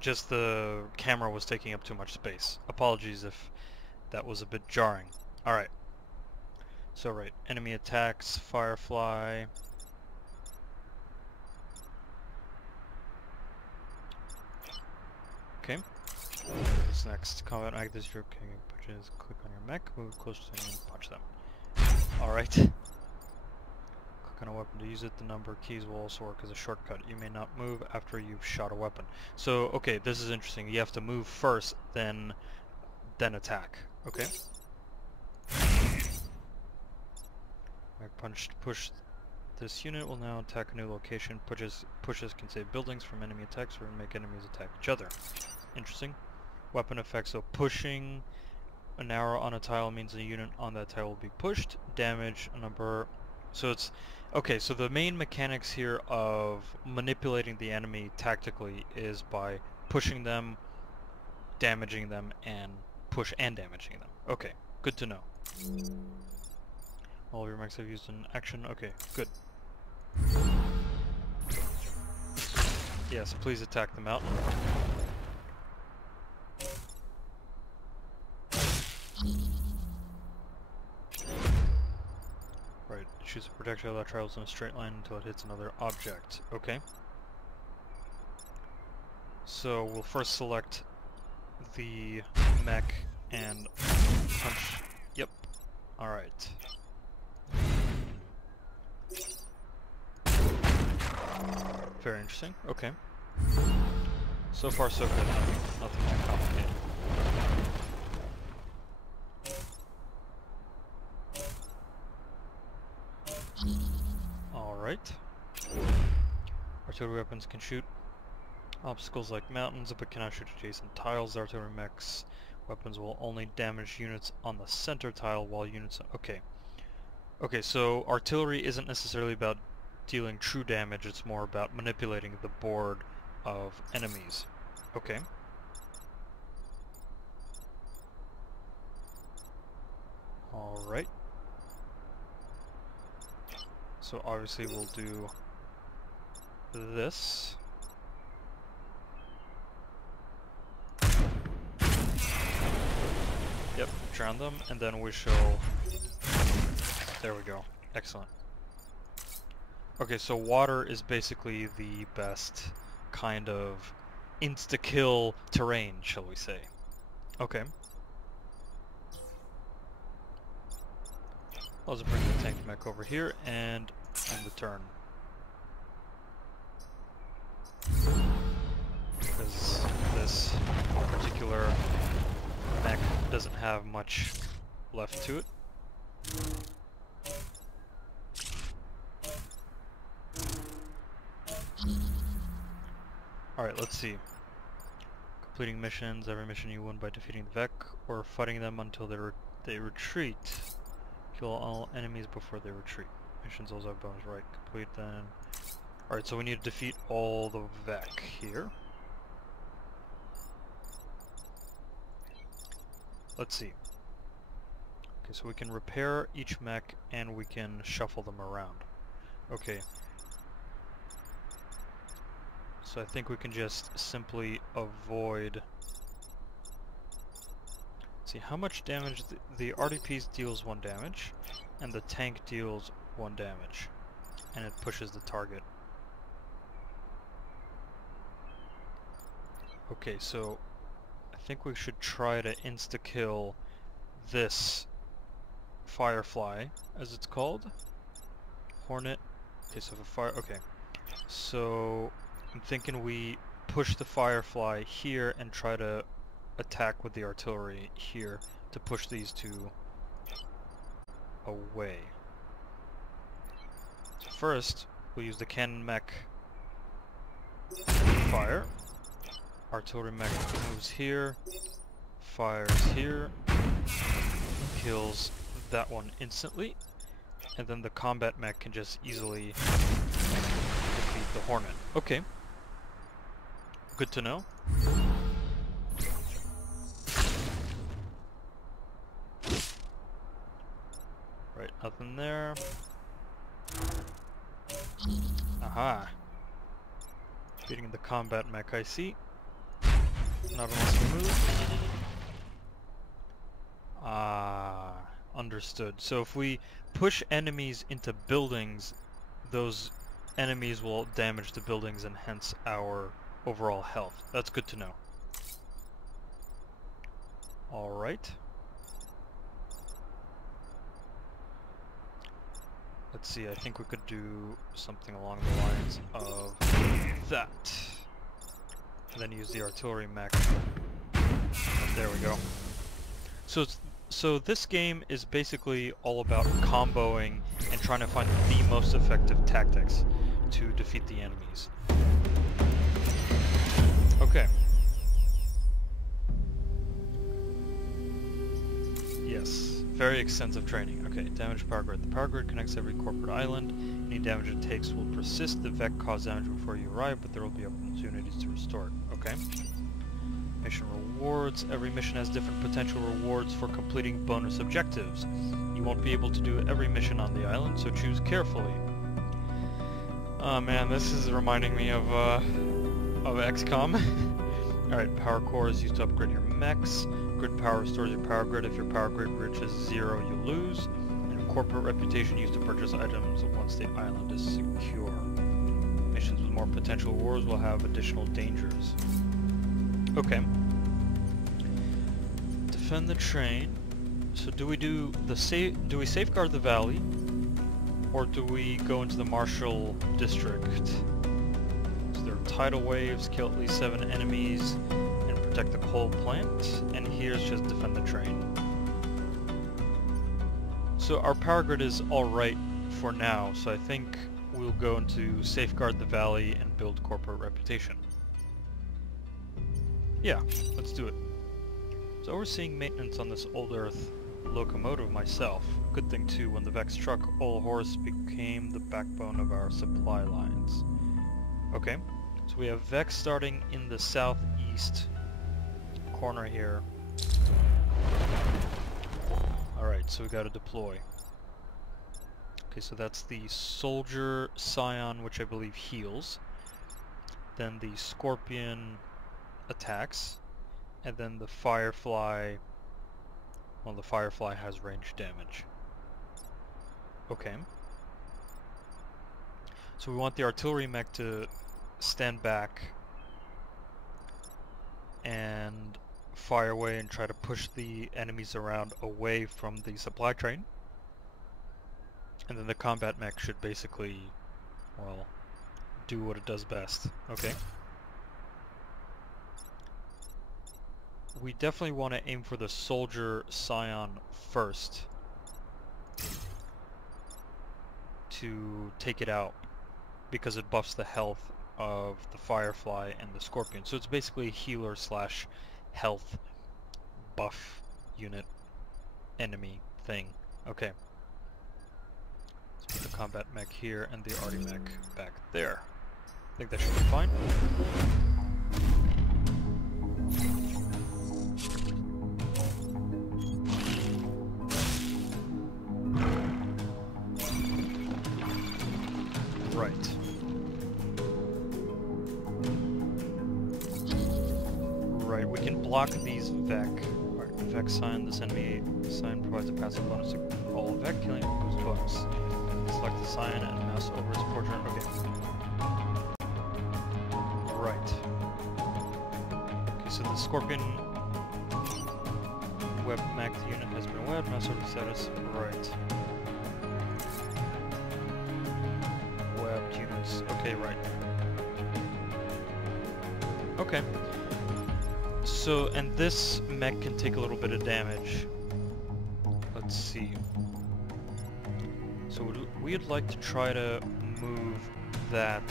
just the camera was taking up too much space. Apologies if that was a bit jarring. Alright. So right, enemy attacks, Firefly. Okay. What's next? Combat act this your king punches. Click on your mech, move close to them and punch them. Alright. Click on a weapon to use it. The number of keys will also work as a shortcut. You may not move after you've shot a weapon. So, okay, this is interesting. You have to move first, then attack. Okay. Push this unit will now attack a new location. Pushes can save buildings from enemy attacks or make enemies attack each other. Interesting. Weapon effects, so pushing an arrow on a tile means a unit on that tile will be pushed. Damage, a number. So it's... Okay, so the main mechanics here of manipulating the enemy tactically is by pushing them, damaging them, and damaging them. Okay, good to know. All of your mechs have used an action. Okay, good. Yes, please attack the mountain. Right, shoots a projectile that travels in a straight line until it hits another object. Okay. So we'll first select the mech and punch. Yep. Alright. Very interesting. Okay. So far so good. Nothing that complicated. Alright. Artillery weapons can shoot obstacles like mountains, but cannot shoot adjacent tiles. Artillery mechs weapons will only damage units on the center tile while units... Okay. Okay, so artillery isn't necessarily about dealing true damage, it's more about manipulating the board of enemies. Okay. Alright. So obviously we'll do this. Yep, drown them, and then we shall... There we go. Excellent. Okay, so water is basically the best kind of insta-kill terrain, shall we say. Okay. I'll just bring the tank mech over here and end the turn. Because this particular mech doesn't have much left to it. Alright, let's see. Completing missions. Every mission you win by defeating the Vek or fighting them until they retreat. Kill all enemies before they retreat. Missions also have bonus, right? Complete then. Alright, so we need to defeat all the Vek here. Let's see. Okay, so we can repair each mech and we can shuffle them around. Okay. So I think we can just simply avoid... See, how much damage... The RDP deals 1 damage, and the tank deals 1 damage. And it pushes the target. Okay, so... I think we should try to insta-kill this Firefly, as it's called. Hornet. Okay, so the fire... Okay. So... I'm thinking we push the Firefly here and try to attack with the artillery here to push these two away. So first, we'll use the cannon mech fire. Artillery mech moves here, fires here, kills that one instantly, and then the combat mech can just easily defeat the Hornet. Okay. Good to know. Right, nothing there. Aha! Beating the combat mech, I see. Not unless you move. Understood. So if we push enemies into buildings, those enemies will damage the buildings and hence our overall health. That's good to know. Alright. Let's see, I think we could do something along the lines of that. And then use the artillery mech. There we go. So this game is basically all about comboing and trying to find the most effective tactics to defeat the enemies. Okay. Yes. Very extensive training. Okay, damage power grid. The power grid connects every corporate island. Any damage it takes will persist. The Vek cause damage before you arrive, but there will be opportunities to restore it. Okay. Mission rewards. Every mission has different potential rewards for completing bonus objectives. You won't be able to do every mission on the island, so choose carefully. Oh man, this is reminding me of XCOM. Alright, power core is used to upgrade your mechs. Grid power restores your power grid. If your power grid reaches 0, you lose. And corporate reputation used to purchase items once the island is secure. Missions with more potential rewards will have additional dangers. Okay. Defend the train. So do we do we safeguard the valley, or do we go into the Marshall district? So there are tidal waves, kill at least 7 enemies, and protect the coal plant. And here's just defend the train. So our power grid is alright for now, so I think we'll go into safeguard the valley and build corporate reputation. Yeah, let's do it. So overseeing maintenance on this old Earth locomotive myself. Good thing too, when the Veks struck, Old Horse became the backbone of our supply lines. Okay, so we have Veks starting in the southeast corner here. Alright, so we gotta deploy. Okay, so that's the Soldier Scion, which I believe heals. Then the Scorpion attacks, and then the Firefly, well, the Firefly has range damage. Okay. So we want the artillery mech to stand back and fire away and try to push the enemies around away from the supply train. And then the combat mech should basically, well, do what it does best. Okay. We definitely want to aim for the Soldier Scion first to take it out, because it buffs the health of the Firefly and the Scorpion. So it's basically a healer slash health buff unit enemy thing. Okay. Let's put the combat mech here and the arty mech back there. I think that should be fine. Right. Right, we can block these Vek. Alright, Vek sign. This enemy sign provides a passive bonus to all Vek, killing it moves twice. Select the sign and mouse over its portrait. Okay. Right. Okay, so the Scorpion web mech unit has been webbed. Mouse over status. Right. Webbed units. Okay, right. Okay. So, and this mech can take a little bit of damage. Let's see. So we'd like to try to move that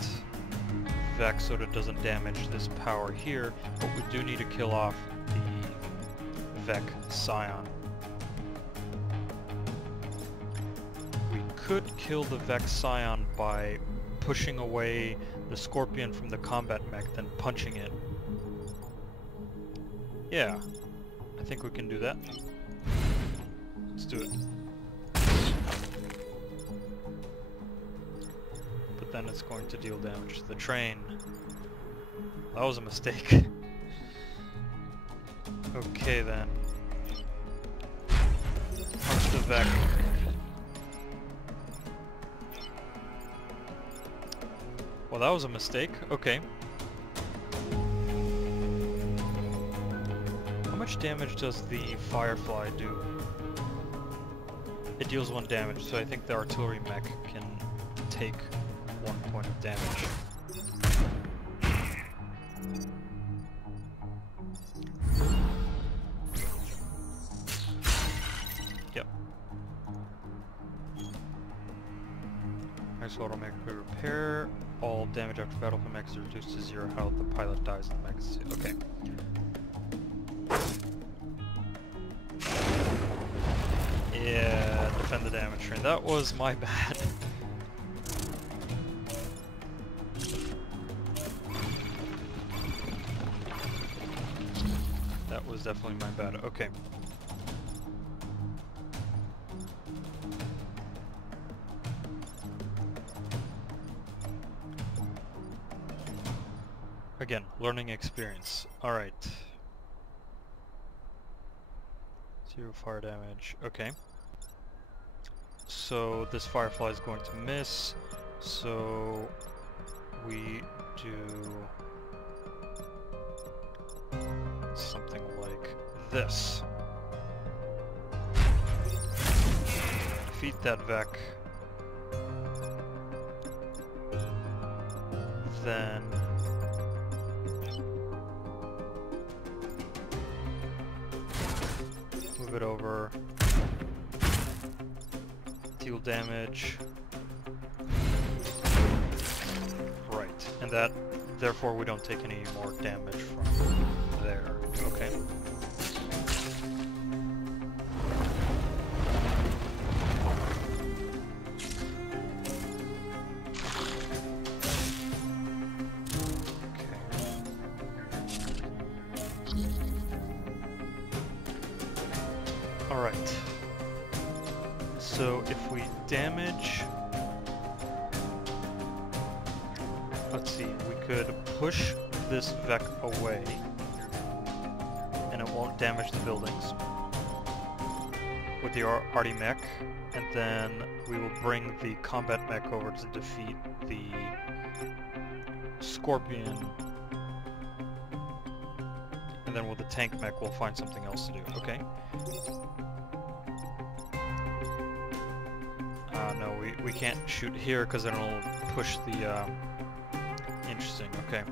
Vek so that it doesn't damage this power here, but we do need to kill off the Vek Scion. We could kill the Vek Scion by pushing away the Scorpion from the combat mech, then punching it. Yeah, I think we can do that. Let's do it. But then it's going to deal damage to the train. That was a mistake. Okay then. Punch the Vek. Well, that was a mistake. Okay. How much damage does the Firefly do? It deals 1 damage, so I think the artillery mech can take 1 point of damage. Yep. Max auto mech repair. All damage after battle for mechs is reduced to 0 health. The pilot dies in the mechs. Okay. Yeah, defend the damage train. That was my bad. That was definitely my bad. Okay. Again, learning experience. Alright. 0 fire damage. Okay. So this Firefly is going to miss. So we do something like this. Defeat that Vek. Then move it over. Deal damage. Right. And that, therefore we don't take any more damage from there. Okay. Alright. So if we damage... Let's see, we could push this Vek away and it won't damage the buildings with the arty mech, and then we will bring the combat mech over to defeat the Scorpion, and then with the tank mech we'll find something else to do. Okay. No, we can't shoot here because then it'll push the, interesting, okay.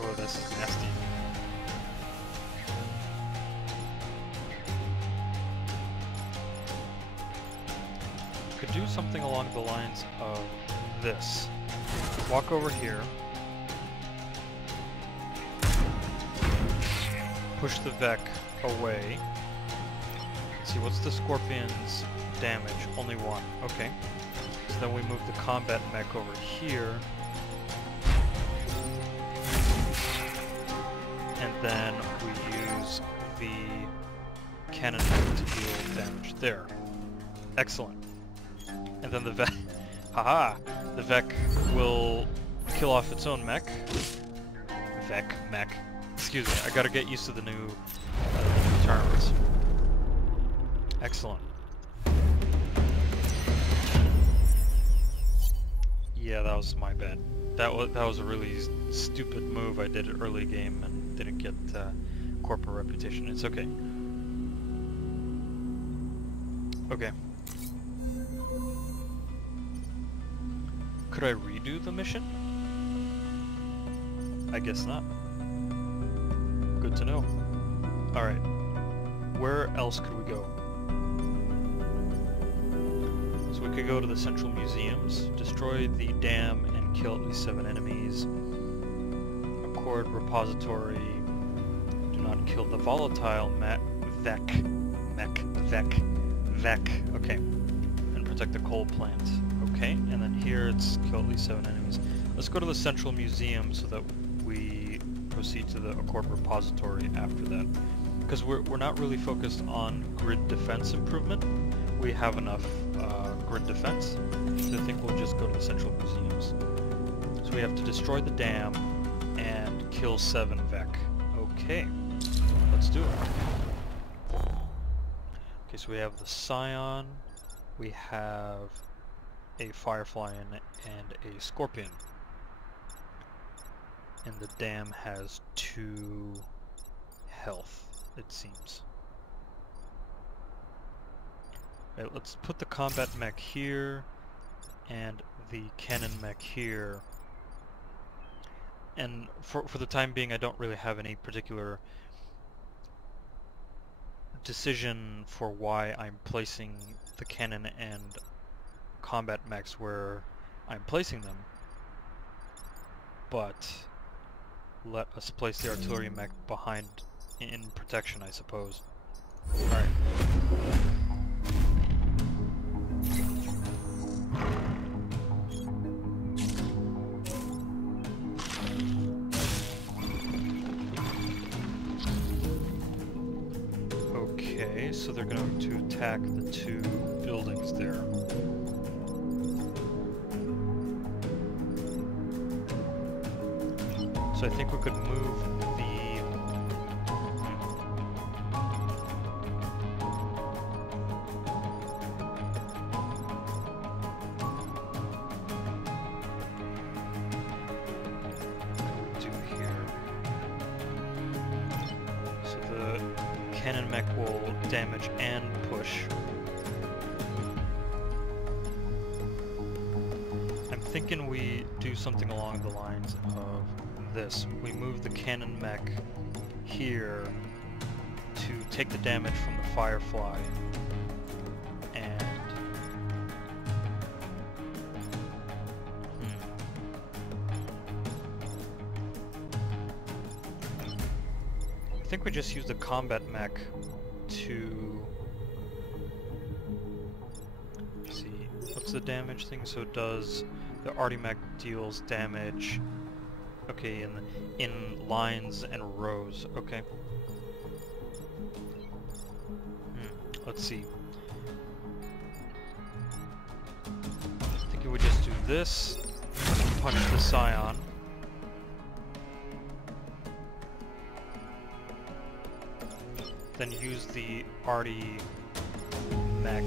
Oh, this is nasty. Could do something along the lines of this. Walk over here. Push the Vek away. Let's see, what's the Scorpion's damage? Only 1. Okay. So then we move the combat mech over here. And then we use the cannon mech to deal damage there. Excellent. And then the Vek... Haha! The Vek will kill off its own mech. Vek mech. Excuse me, I gotta get used to the new terms. Excellent. Yeah, that was my bad. That was a really stupid move I did early game and didn't get corporate reputation. It's okay. Okay. Could I redo the mission? I guess not. Good to know. Alright. Where else could we go? So we could go to the central museums, destroy the dam and kill at least 7 enemies. Accord repository. Do not kill the volatile Vek. Okay. And protect the coal plant. Okay. And then here it's kill at least 7 enemies. Let's go to the central museum so that we proceed to the Accord repository after that, because we're not really focused on grid defense improvement. We have enough grid defense. So I think we'll just go to the central museums. So we have to destroy the dam and kill 7 Vek. Okay, let's do it. Okay, so we have the Scion, we have a Firefly and a Scorpion. And the dam has 2 health, it seems. Right, let's put the combat mech here and the cannon mech here. And for the time being, I don't really have any particular decision for why I'm placing the cannon and combat mechs where I'm placing them. But let us place the artillery mech behind in protection, I suppose. Alright. Okay, so they're going to attack the 2 buildings there. So I think we could move the... do here. So the cannon mech will damage and push. I'm thinking we do something along the lines of this. We move the cannon mech here to take the damage from the Firefly, and I think we just use the combat mech to see what's the damage thing. So it does, the arty mech deals damage. Okay, in lines and rows. Okay. Let's see. I think we would just do this. Punch the Scion. Then use the arty mech.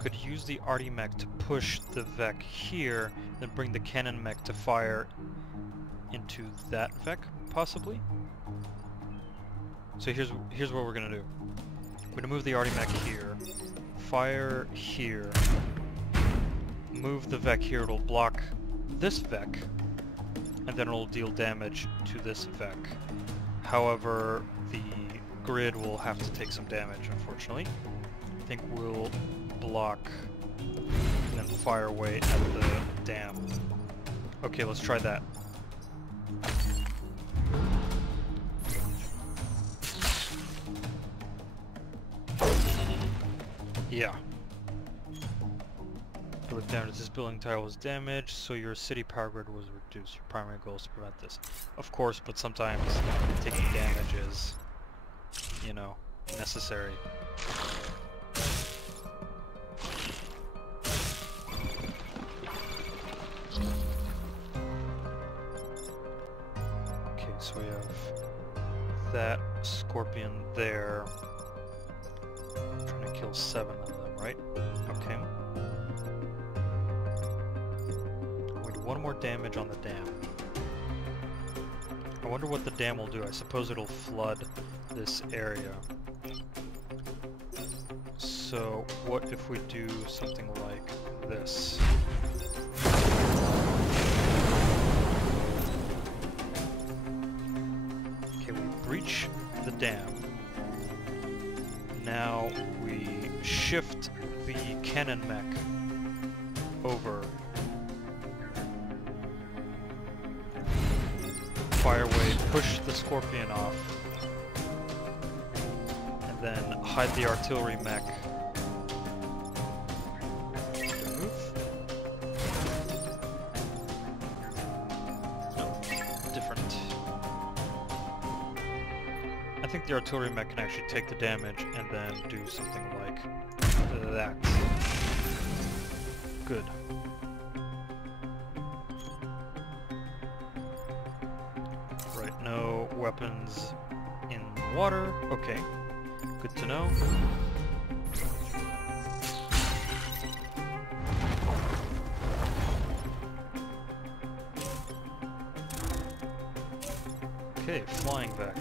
Could use the arty mech to push the Vek here, then bring the cannon mech to fire into that Vek, possibly? So here's what we're gonna do. We're gonna move the arty mech here, fire here, move the Vek here, it'll block this Vek, and then it'll deal damage to this Vek. However, the grid will have to take some damage, unfortunately. I think we'll block and then fire away at the dam. Okay, let's try that. Yeah. Building damage. This building tile was damaged, so your city power grid was reduced. Your primary goal is to prevent this. Of course, but sometimes taking damage is, you know, necessary. So we have that Scorpion there. I'm trying to kill 7 of them, right? Okay. We do 1 more damage on the dam. I wonder what the dam will do. I suppose it'll flood this area. So what if we do something like this? Breach the dam. Now we shift the cannon mech over. Fire away, push the Scorpion off. And then hide the artillery mech. Move. different. I think the artillery mech can actually take the damage and then do something like that. Good. Right, no weapons in the water. Okay, good to know. Okay, flying Vek.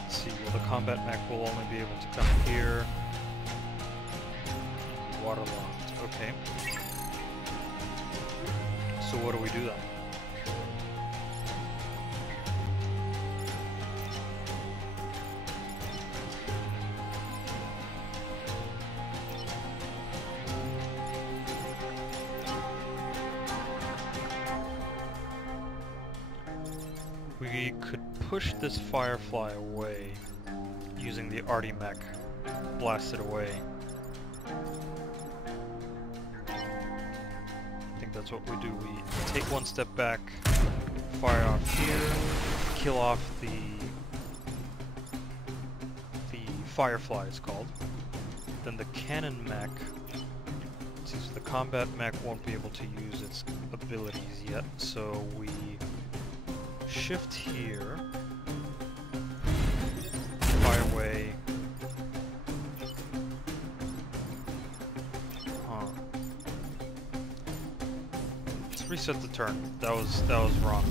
Let's see, well, the combat mech will only be able to come here. Waterlogged, okay. So what do we do then? We could push this Firefly away using the Arty mech. Blast it away. I think that's what we do. We take one step back, fire off here, kill off the Firefly is called. Then the cannon mech, so the combat mech won't be able to use its abilities yet, so we shift here, fire away. Let's reset the turn. That was wrong.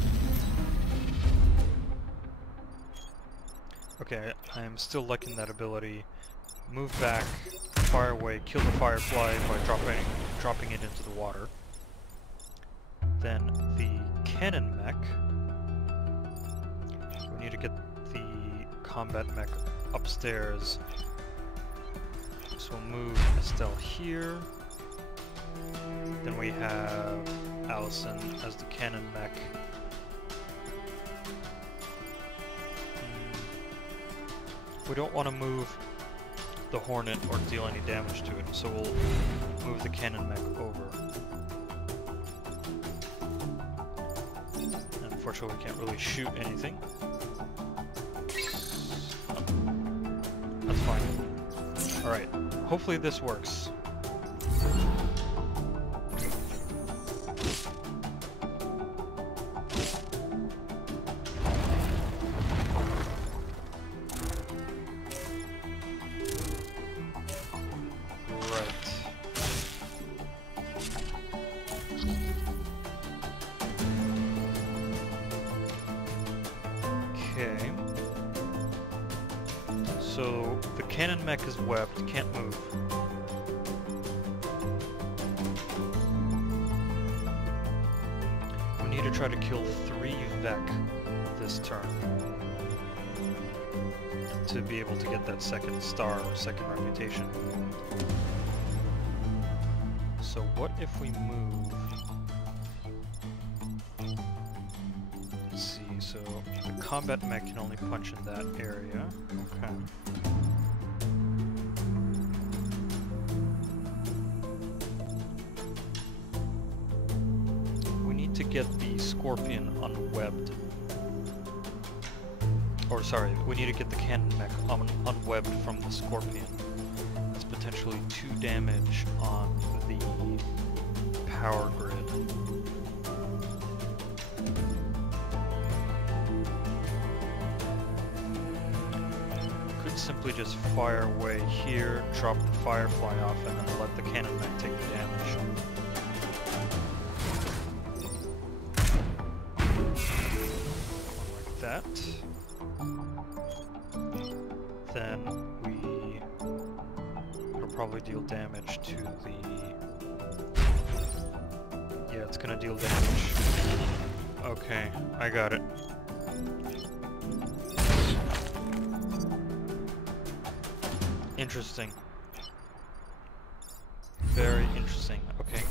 Okay, I am still liking that ability. Move back, fire away, kill the Firefly by dropping it into the water. Then the cannon mech. We need to get the combat mech upstairs. So we'll move Estelle here. Then we have Allison as the cannon mech. We don't want to move the Hornet or deal any damage to it, so we'll move the cannon mech over. Unfortunately, we can't really shoot anything. That's fine. Alright, hopefully this works. Okay. So the cannon mech is webbed, can't move. We need to try to kill 3 Vek this turn to be able to get that second star or second reputation. So what if we move? Let's see, so the combat mech can only punch in that area. Okay. We need to get the Scorpion unwebbed. Or sorry, we need to get the cannon mech unwebbed from the Scorpion. That's potentially 2 damage on the power grid. Could simply just fire away here, drop the Firefly off, and then let the cannon mech take the damage. Like that. Then it'll probably deal damage to the... Yeah, it's gonna deal damage. Okay, I got it. Interesting. Very interesting. Okay.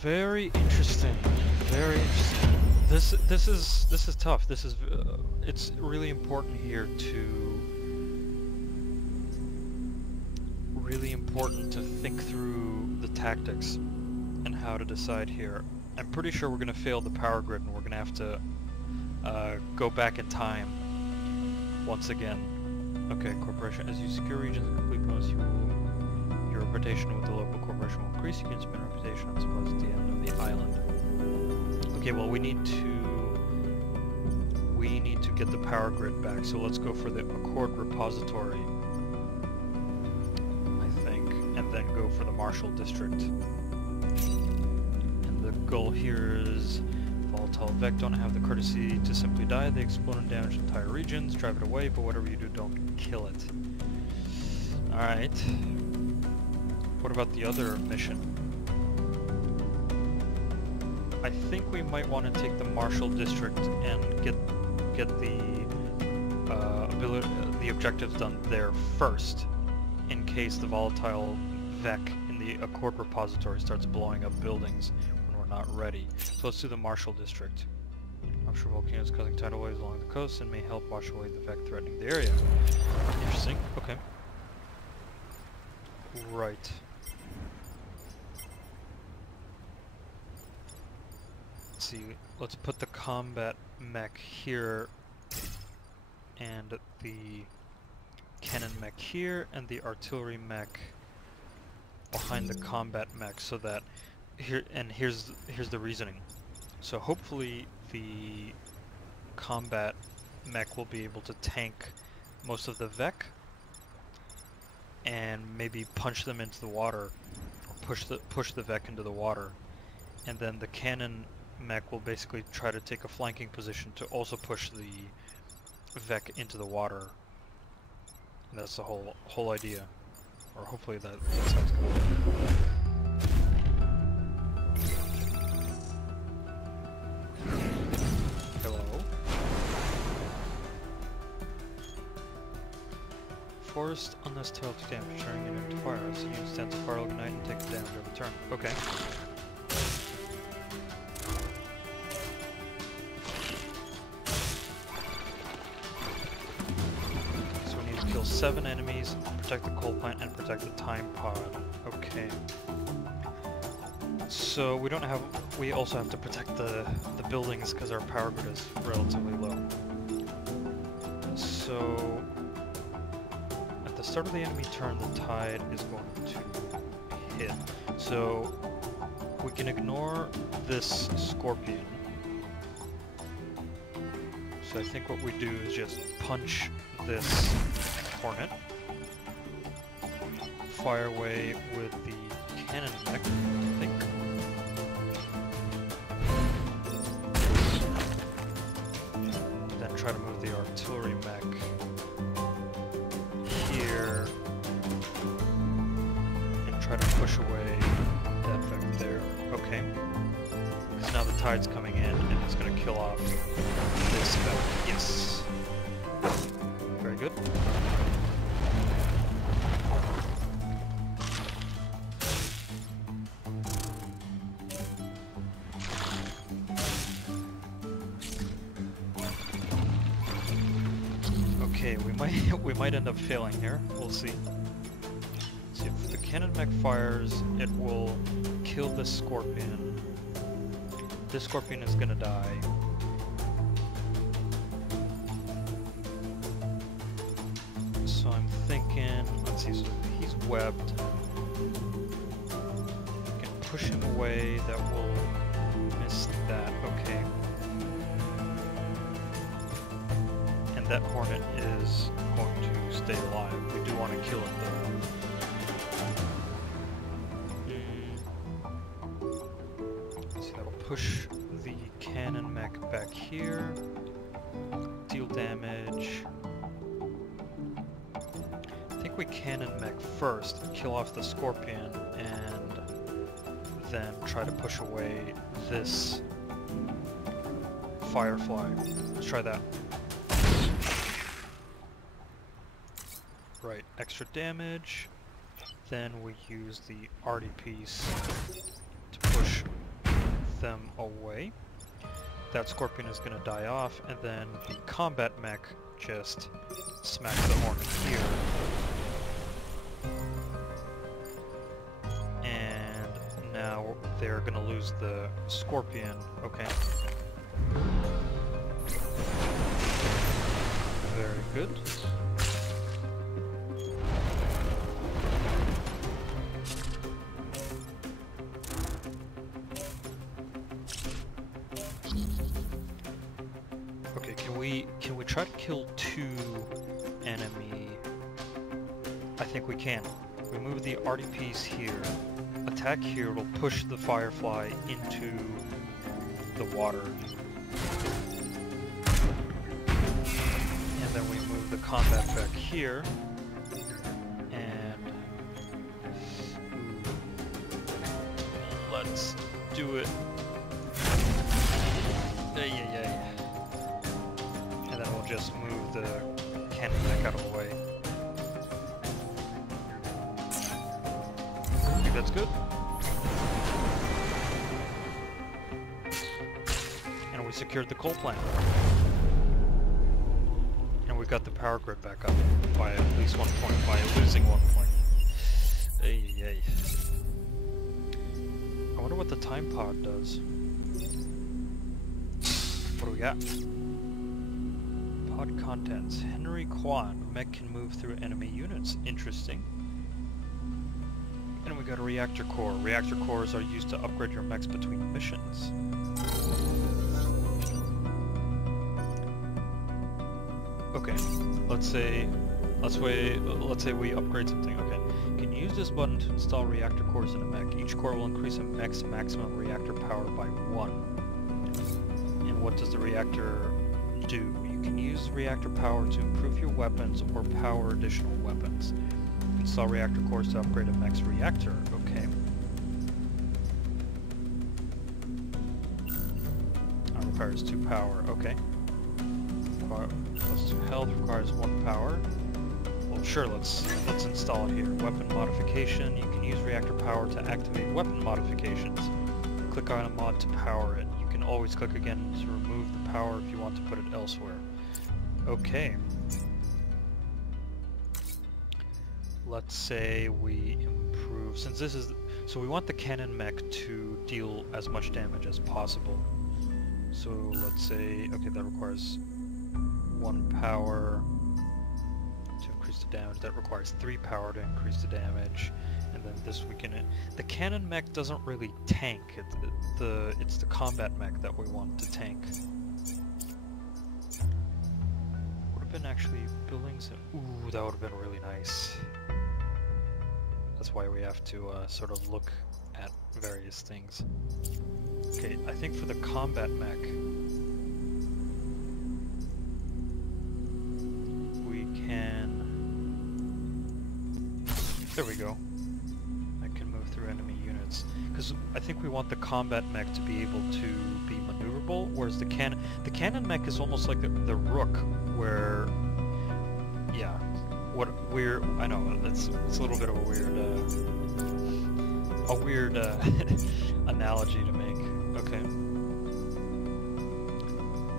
Very interesting. Very interesting. This is tough. This is it's really important here to think through the tactics and how to decide here. I'm pretty sure we're gonna fail the power grid and we're gonna have to go back in time once again. Okay, corporation. As you secure regions and complete bonus, your reputation with the local corporation will increase. You can spend reputation on supplies at the end of the island. Okay, well we need to get the power grid back, so let's go for the Accord repository, I think, and then go for the Marshall District. And the goal here is volatile Vek don't have the courtesy to simply die. They explode and damage entire regions. Drive it away, but whatever you do, don't kill it. Alright. What about the other mission? I think we might want to take the Marshall District and get the objectives done there first, in case the volatile Vek in the Accord repository starts blowing up buildings when we're not ready. So let's do the Marshall District. Offshore volcanoes causing tidal waves along the coast and may help wash away the Vek threatening the area. Interesting. Okay. Right. Let's see. Let's put the combat mech here, and the cannon mech here, and the artillery mech behind the combat mech, so that here's the reasoning. So hopefully the combat mech will be able to tank most of the Vek and maybe punch them into the water, or push the Vek into the water, and then the cannon mech will basically try to take a flanking position to also push the Vek into the water. And that's the whole idea, or hopefully that sounds good. Hello. Forest unnecessary to damage, turning it into fire. So you stand to fire, ignite, and take the damage every turn. Okay. So we need to kill 7 enemies, protect the coal plant, and protect the time pod. Okay. So we don't have. We also have to protect the buildings because our power grid is relatively low. So at the start of the enemy turn, the tide is going to hit. So we can ignore this scorpion. So I think what we do is just punch this hornet, fire away with the cannon mech, I think. Then try to move the artillery mech here, and try to push away that Vek there. Okay. Because now the tide's coming in, and it's going to kill off this Vek. Yes. Very good. Okay, we might end up failing here. We'll see. See, if the cannon mech fires, it will kill this scorpion. This scorpion is gonna die. So I'm thinking, let's see, so he's webbed. We can push him away, that will miss that, okay. And that hornet is going to stay alive. We do want to kill it though. So that'll push the cannon mech back here, deal damage. I think we cannon mech first, kill off the scorpion, and then try to push away this firefly. Let's try that. Right, extra damage. Then we use the arty piece to push them away. that Scorpion is going to die off, and then the combat mech just smacks the Hornet here. And now they're going to lose the Scorpion. Okay. Very good. Okay, can we try to kill 2 enemy? I think we can. We move the RDPs here. Attack here will push the Firefly into the water. And then we move the combat back here. And let's do it. And then we'll just move the cannon back out of the way. I think that's good. And we secured the coal plant. And we got the power grid back up by at least 1 point, by losing 1 point. I wonder what the time pod does. What do we got? Pod contents. Henry Kwan. Mech can move through enemy units. Interesting. And we got a reactor core. Reactor cores are used to upgrade your mechs between missions. Okay. Let's say we upgrade something. Okay. Can use this button to install reactor cores in a mech. Each core will increase a mech's maximum reactor power by 1. And what does the reactor do? You can use reactor power to improve your weapons or power additional weapons. Install reactor cores to upgrade a mech's reactor. Okay. That requires 2 power. Okay. Plus 2 health requires 1 power. Well, sure. Let's install it here. Weapon modification. You can use reactor power to activate weapon modifications. Click on a mod to power it. You can always click again to remove the power if you want to put it elsewhere. Okay. Let's say we improve, since this is, so we want the cannon mech to deal as much damage as possible. So let's say, okay, that requires 1 power to increase the damage. That requires 3 power to increase the damage. And then this we can, the cannon mech doesn't really tank. It's the combat mech that we want to tank. Would have been actually building some, ooh, that would have been really nice. That's why we have to sort of look at various things. Okay, I think for the combat mech, we can... There we go. I can move through enemy units. Because I think we want the combat mech to be able to be maneuverable, whereas the cannon mech is almost like the rook, where... Yeah. I know, it's a little bit of a weird analogy to make. Okay.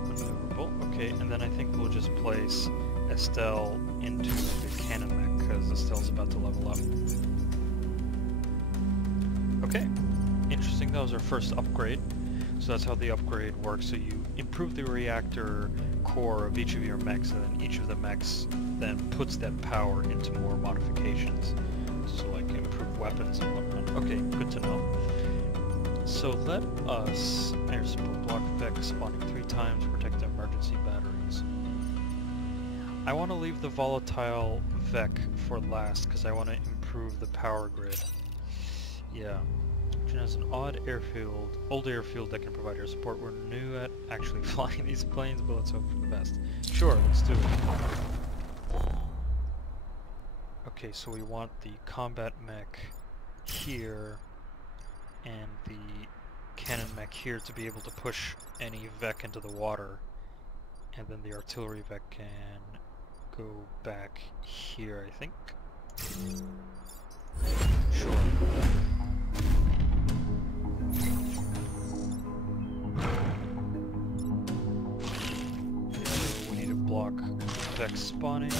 Maneuverable. Okay, and then I think we'll just place Estelle into the cannon mech, because Estelle's about to level up. Okay. Interesting, that was our first upgrade. So that's how the upgrade works. So you improve the reactor core of each of your mechs, and then each of the mechs then puts that power into more modifications. So like improve weapons and whatnot. Okay, good to know. So let us air support block Veks spawning 3 times, protect the emergency batteries. I want to leave the volatile Vek for last because I want to improve the power grid. Yeah. It has an old airfield that can provide air support. We're new at actually flying these planes, but let's hope for the best. Sure, let's do it. Okay, so we want the combat mech here and the cannon mech here to be able to push any Vek into the water, and then the artillery Vek can go back here, I think. Sure. block Veks spawning.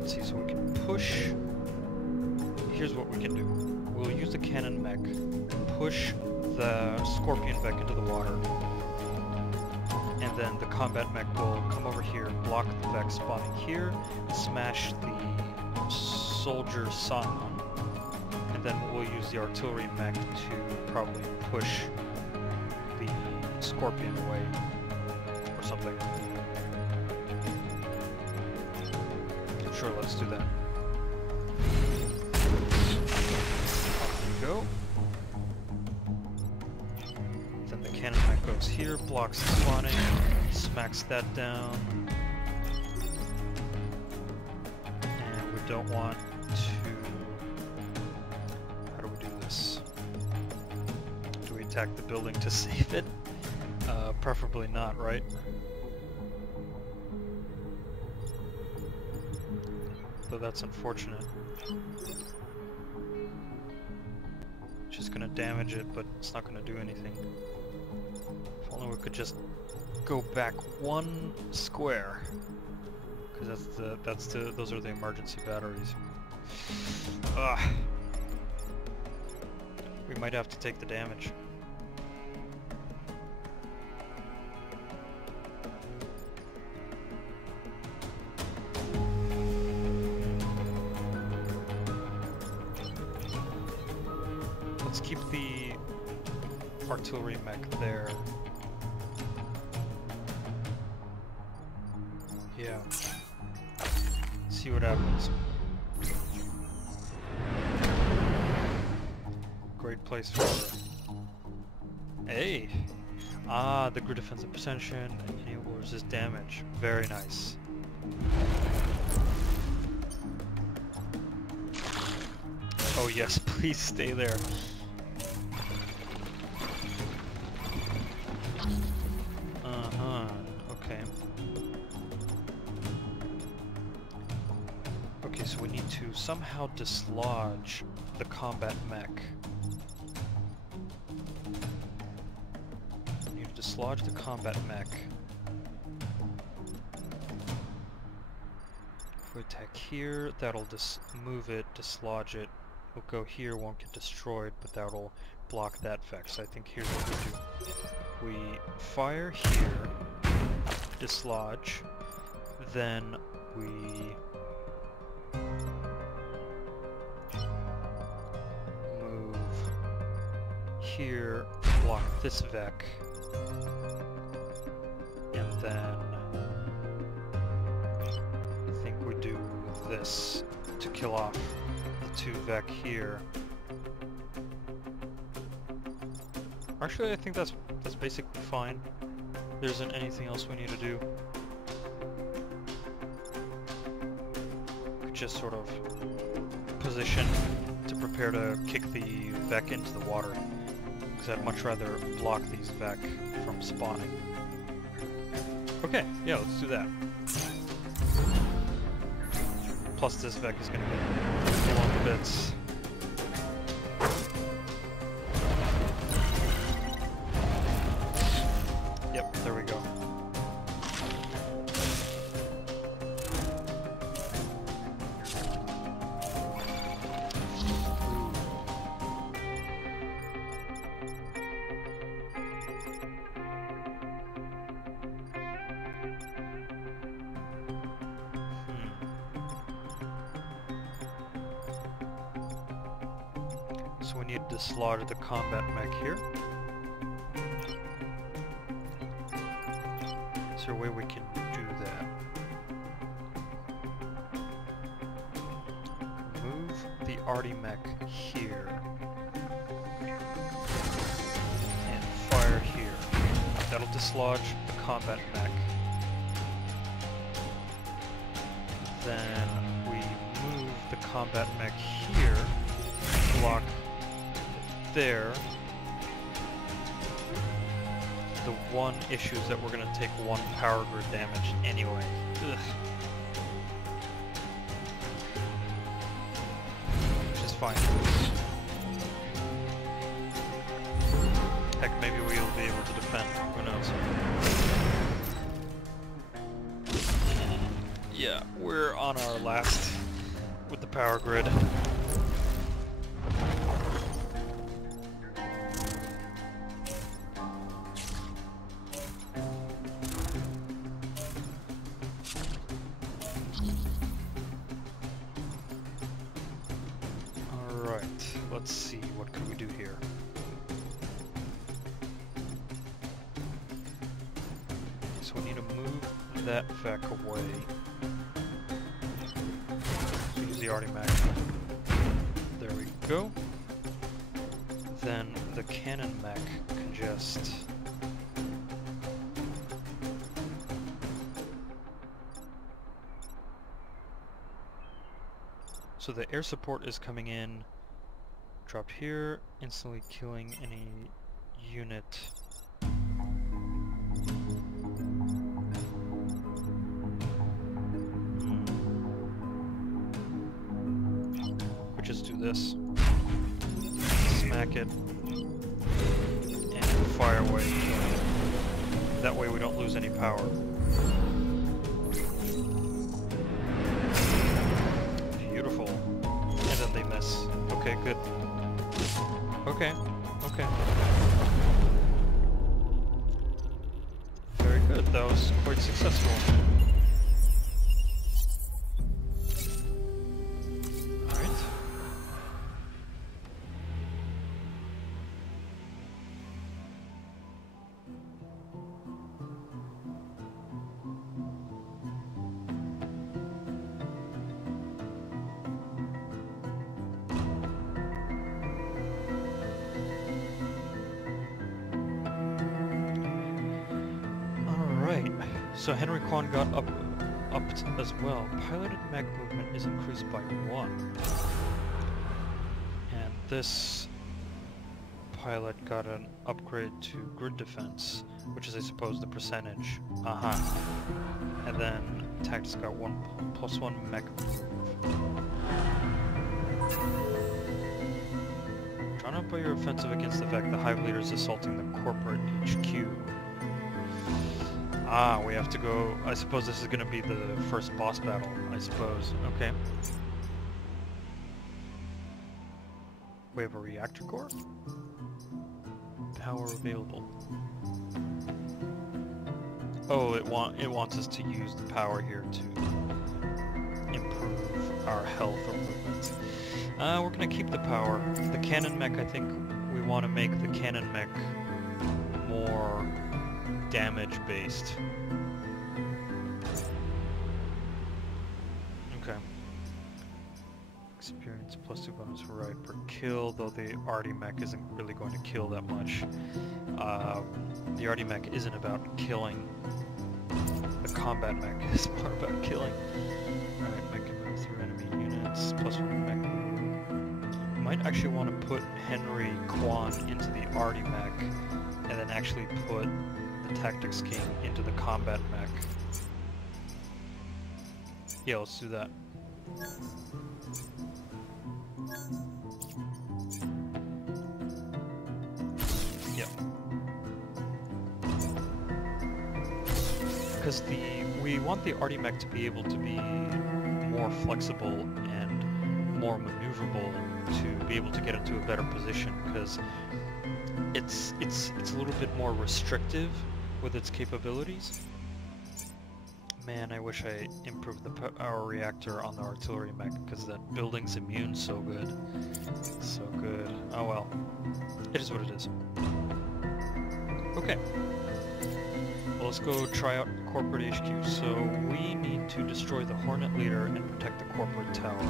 Let's see, so we can push. Here's what we can do. We'll use the cannon mech, push the scorpion Vek into the water, and then the combat mech will come over here, block the Vek spawning here, smash the soldier scion, and then we'll use the artillery mech to probably push the scorpion away or something. Sure, let's do that. Go. Then the cannon mech goes here, blocks the spawning, smacks that down. And we don't want to... How do we do this? Do we attack the building to save it? Preferably not, right? Though that's unfortunate. Just gonna damage it, but it's not gonna do anything. If only we could just go back one square, because those are the emergency batteries. Ugh. We might have to take the damage. Let's keep the artillery mech there. Yeah. See what happens. Great place for it. Hey! Ah, the grid defensive position and will resist damage. Very nice. Oh yes, please stay there. Okay. Okay, so we need to somehow dislodge the combat mech. We need to dislodge the combat mech. If we attack here, that'll move it, dislodge it. We'll go here, won't get destroyed, but that'll block that Veks. I think here's what we do. We fire here, dislodge, then we move here, block this Vek, and then I think we do this to kill off the two Vek here. Actually, I think that's basically fine. There isn't anything else we need to do. Could just sort of position to prepare to kick the Vek into the water, because I'd much rather block these Vek from spawning. Okay, yeah, let's do that. Plus this Vek is gonna get blown to bits. Yep, there we go. So we need to dislodge the combat mech here. Is there a way we can do that? Move the arty mech here. And fire here. That'll dislodge the combat mech. Then we move the combat mech here. Block there. The one issue is that we're going to take one power grid damage anyway. Ugh. Which is fine. Yeah, we're on our last with the power grid. Alright, let's see, what can we do here? So we need to move that Vek away. So use the arty mag. There we go. Then the cannon mech can just... So the air support is coming in, drop here, instantly killing any unit. We just do this. Smack it. And fire away. That way we don't lose any power. Beautiful. And then they miss. Okay, good. Okay, okay. Very good. That was quite successful. So Henry Kwan got upped as well. Piloted mech movement is increased by 1. And this pilot got an upgrade to grid defense, which is I suppose the percentage. And then Tactics got +1 mech move. Drawn up by your offensive against the Vek, the Hive leader is assaulting the corporate HQ. We have to go... I suppose this is going to be the first boss battle, I suppose. Okay. We have a reactor core? Power available. Oh, it wants us to use the power here to improve our health or movement. We're going to keep the power. The cannon mech, I think we want to make the cannon mech more damage based. Okay. Experience +2 bonus right per kill, though the arty mech isn't really going to kill that much. The arty mech isn't about killing. The combat mech is more about killing. Alright, mech can move through enemy units, +1 mech move. Might actually want to put Henry Kwan into the arty mech, and then actually put the Tactics King into the combat mech. Yeah, let's do that. Yep. Because we want the arty mech to be able to be more flexible and more maneuverable to be able to get into a better position, because it's a little bit more restrictive with its capabilities. Man, I wish I improved the power reactor on the artillery mech, because that building's immune so good. So good. Oh well. It is what it is. Okay. Well, let's go try out corporate HQ. So we need to destroy the Hornet leader and protect the corporate tower.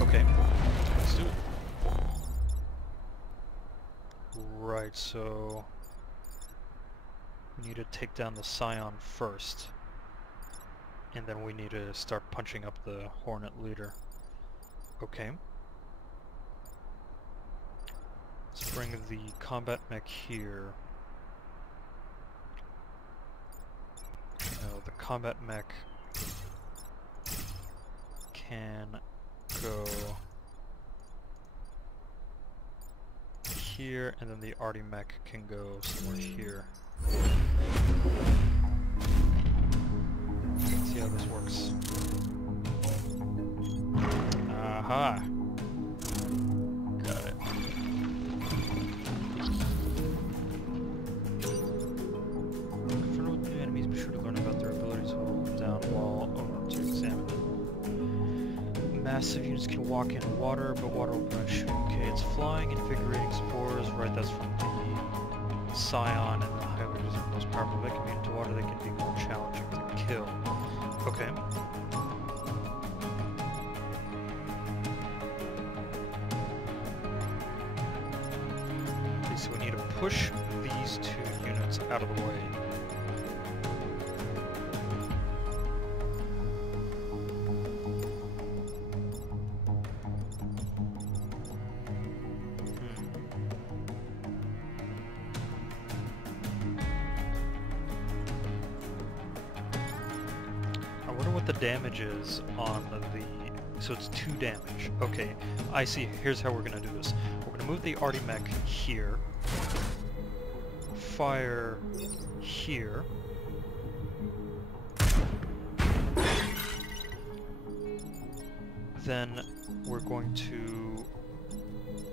Okay. Let's do it. Right, so we need to take down the Scion first, and then we need to start punching up the Hornet leader. Okay. Let's bring the combat mech here. No, the combat mech can go here, and then the arty mech can go somewhere here. See, see how this works. Aha! Got it. Confronted with new enemies, be sure to learn about their abilities while hold them down while over to examine them. Massive units can walk in water, but water will prevent shooting. Okay, it's flying, invigorating spores. Right, that's from the Scion, and the Highlanders are the most powerful. They can be into water, they can be more challenging to kill. Okay. Okay, so we need to push these two units out of the way. Damage is on the... so it's 2 damage. Okay, I see. Here's how we're gonna do this. We're gonna move the Arty Mech here. Fire here. Then we're going to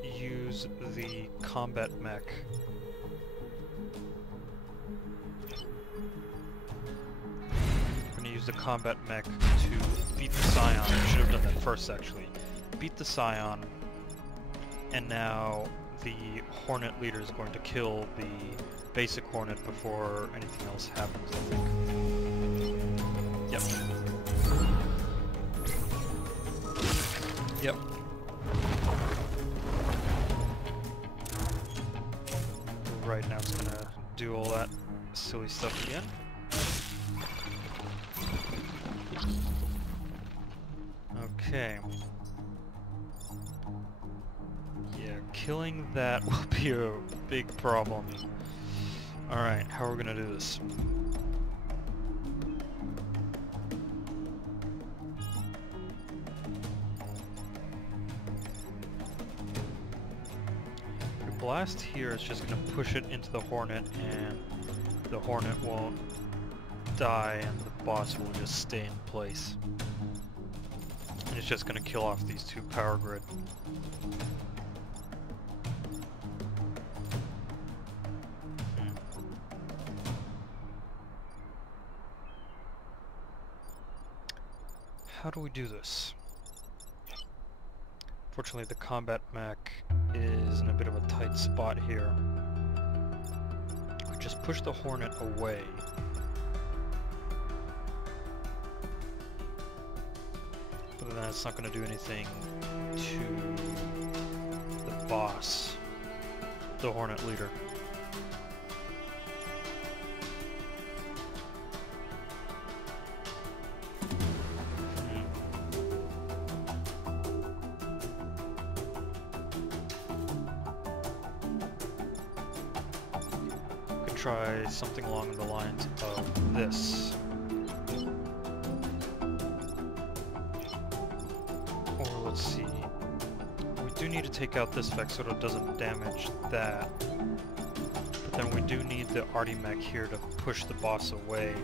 use the combat mech. The combat mech to beat the Scion. I should have done that first actually. Beat the Scion, and now the Hornet leader is going to kill the basic Hornet before anything else happens, I think. Yep. Yep. Right, now it's gonna do all that silly stuff again. Okay. Yeah, killing that will be a big problem. Alright, how are we gonna do this? The blast here is just gonna push it into the Hornet, and the Hornet won't die, and the boss will just stay in place. It's just going to kill off these 2 power grid. How do we do this? Fortunately, the combat mech is in a bit of a tight spot here. We just push the Hornet away. But then it's not going to do anything to the boss, the Hornet leader. Could try something along the lines of this. Let's see. We do need to take out this Veks so it doesn't damage that. But then we do need the Arty Mech here to push the boss away.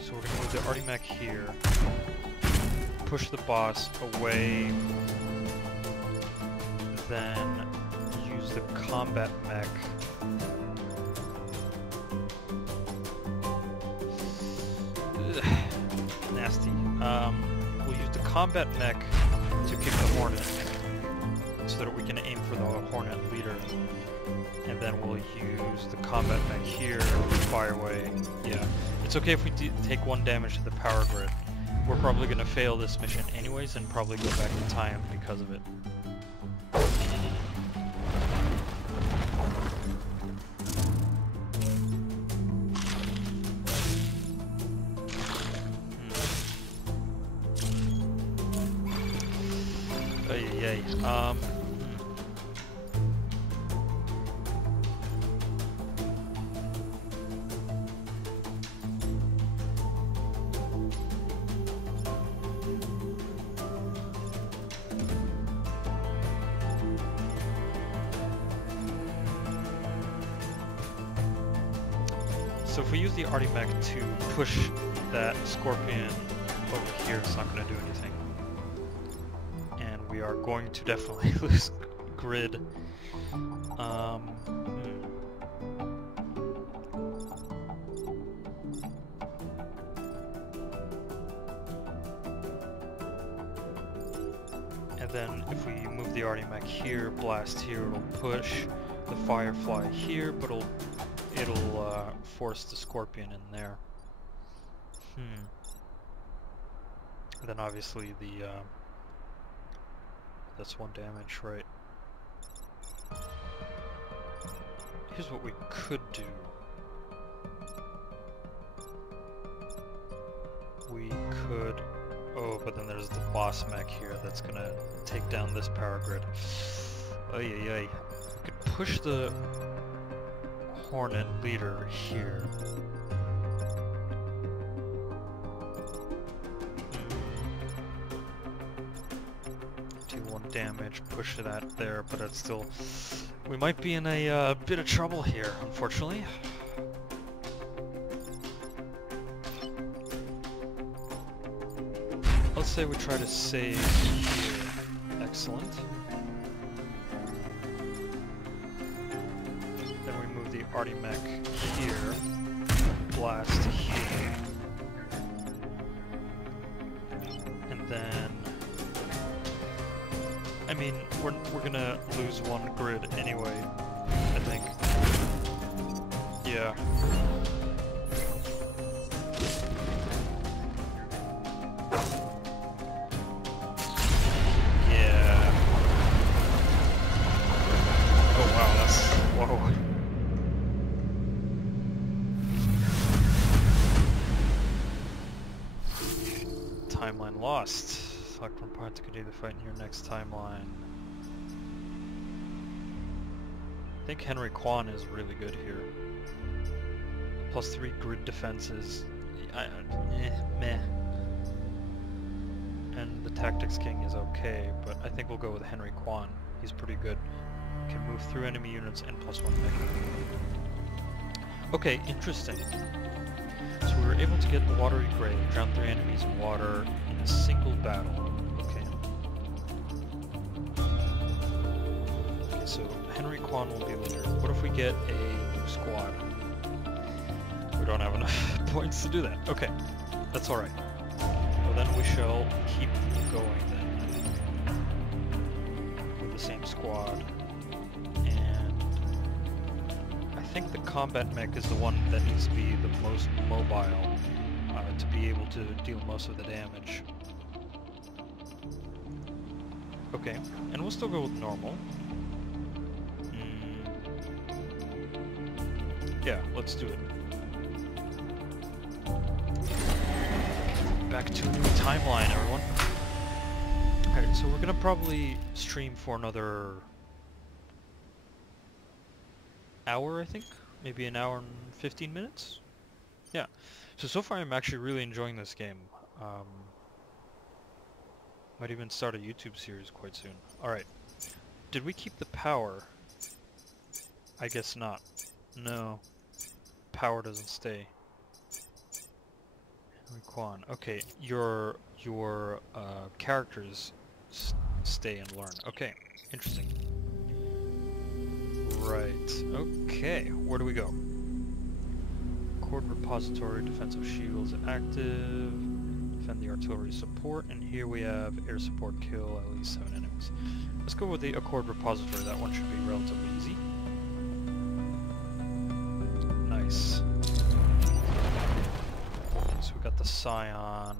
So we're going to move the Arty Mech here. Push the boss away. Then use the combat mech. Nasty. We'll use the combat mech to kick the Hornet so that we can aim for the Hornet leader. And then we'll use the combat mech here to fire away. Yeah. It's okay if we take 1 damage to the power grid. We're probably going to fail this mission anyways and probably go back in time because of it. So if we use the arty mech to push that scorpion over here, it's not going to do anything. And we are going to definitely lose grid. And then if we move the arty mech here, blast here, it'll push the firefly here, but it'll force the scorpion in there. And then obviously the that's 1 damage, right? Here's what we could do. We could... Oh, but then there's the boss mech here that's gonna take down this power grid. Ay ay ay. We could push the Hornet leader here. Do 1 damage, push that there, but it's still... We might be in a bit of trouble here, unfortunately. Let's say we try to save here. Excellent. Then we move the arty mech here. Blast here. And then... I mean, we're gonna lose 1 grid anyway, I think. Yeah. Yeah. Oh wow, that's... whoa. Timeline lost. Select one part to continue the fight in your next timeline. I think Henry Kwan is really good here. +3 grid defenses. Meh. And the Tactics King is okay, but I think we'll go with Henry Kwan. He's pretty good. Can move through enemy units and +1 mech. Okay, interesting. So we were able to get the Watery Grave, drown 3 enemies in water in a single battle. Okay, so Henry Kwan will be leader. What if we get a new squad? We don't have enough points to do that. Okay, that's alright. Well then we shall keep going then. With the same squad. And I think the combat mech is the one that needs to be the most mobile to be able to deal most of the damage. Okay, and we'll still go with normal. Yeah, let's do it. Back to a new timeline, everyone. Alright, so we're gonna probably stream for another hour, I think? Maybe an hour and 15 minutes? Yeah. So far I'm actually really enjoying this game. Might even start a YouTube series quite soon. Alright. Did we keep the power? I guess not. No. Power doesn't stay. Henry Kwan. Okay, your characters stay and learn. Okay, interesting. Right. Okay, where do we go? Cord repository, defensive shields active. Defend the artillery support, and here we have air support, kill at least 7 enemies. Let's go with the Accord repository. That one should be relatively easy. Nice. So we got the Scion.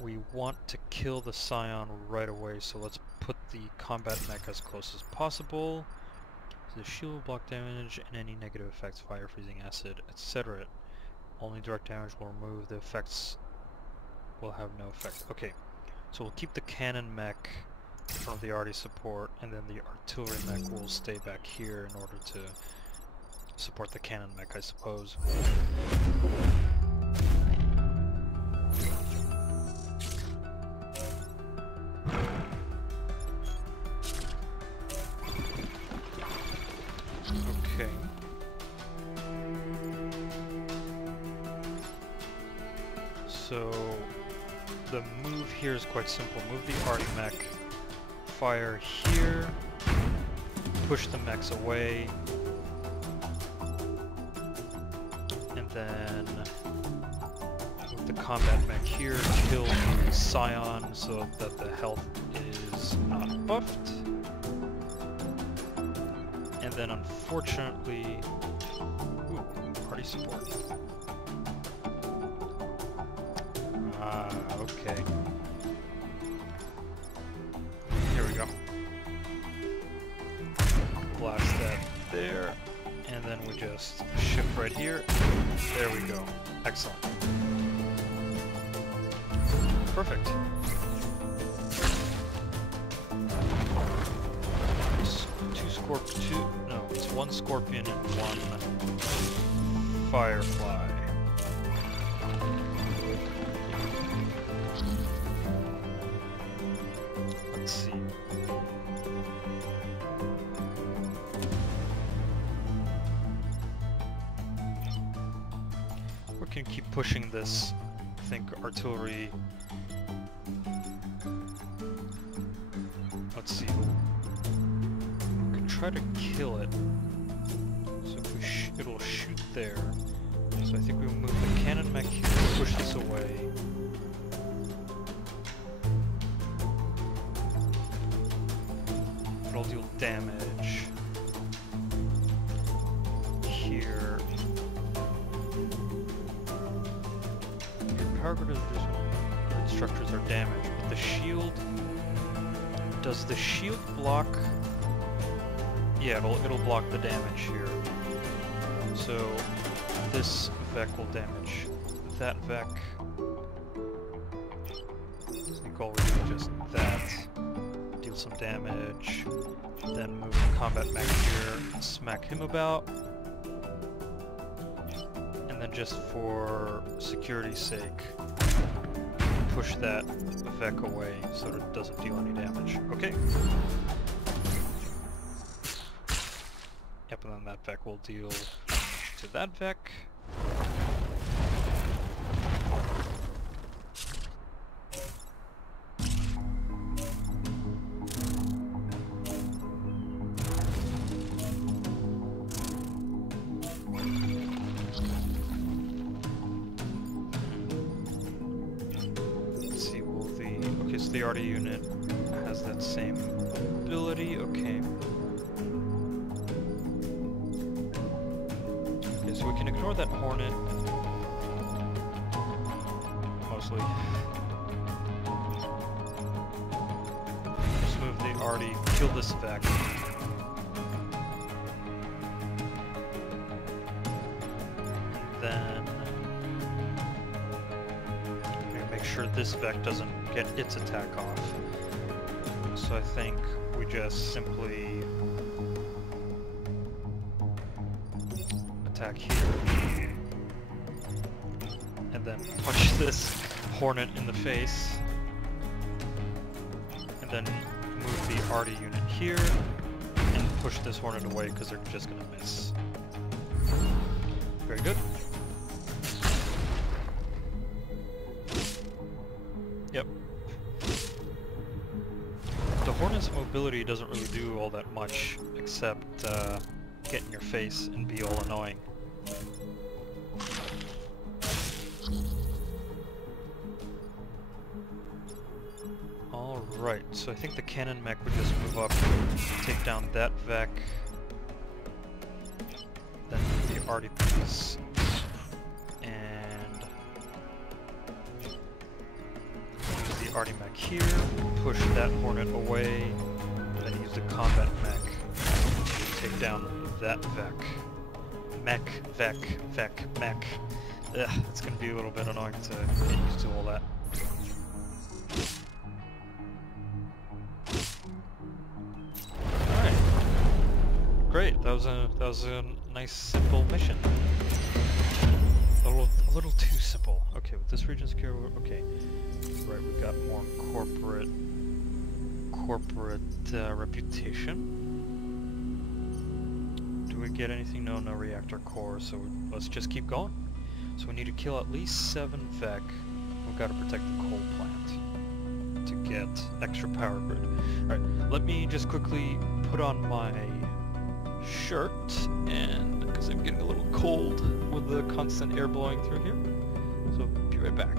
We want to kill the Scion right away, so let's put the combat mech as close as possible. So the shield will block damage and any negative effects, fire, freezing, acid, etc. Only direct damage will remove, the effects will have no effect. Okay, so we'll keep the cannon mech in front of the arty support, and then the artillery mech will stay back here in order to support the cannon mech, I suppose. Okay. So the move here is quite simple. Move the arty mech, fire here, push the mechs away, and then move the combat mech here, kill the scion so that the health is not buffed. And then unfortunately, ooh, party support. Okay. Here we go. Blast that there, and then we just shift right here. There we go. Excellent. Perfect. It's one scorpion and one firefly. Let's see. We can keep pushing this, I think, artillery. Let's see. We can try to kill it. So if we it'll shoot there. So I think we move the cannon mech here, push this away. It'll deal damage here. Your power grid structures are damaged, but the shield, does the shield block? Yeah, it'll block the damage here. So this Vek will damage that Vek. I think all we do is just that. Deal some damage. Then move the combat mech here and smack him about. And then just for security's sake, push that Vek away so that it doesn't deal any damage. Okay. Yep, and then that Vek will deal to that Vek. Let's see, okay, so the arty unit has that same ability, okay. So we can ignore that hornet, mostly. Just move the arty, kill this Vek. And then make sure this Vek doesn't get its attack off. So I think we just simply attack here, and then punch this hornet in the face, and then move the arty unit here, and push this hornet away because they're just gonna miss. Very good. Yep. The hornet's mobility doesn't really do all that much, except get in your face and be all annoying. Alright, so I think the cannon mech would just move up, take down that Vek, then the arty piece, and use the arty mech here, push that hornet away, and then use the combat mech to take down that Vek. Mech, Vek, Vek, mech. Ugh, it's gonna be a little bit annoying to get used to all that. Alright. Great, that was a nice simple mission. A little too simple. Okay, with this region secure, okay. Right, we got more corporate reputation. Do we get anything? No, no reactor core, so let's just keep going. So we need to kill at least 7 Vek. we've got to protect the coal plant to get extra power grid. Alright, let me just quickly put on my shirt, and because I'm getting a little cold with the constant air blowing through here. So, be right back.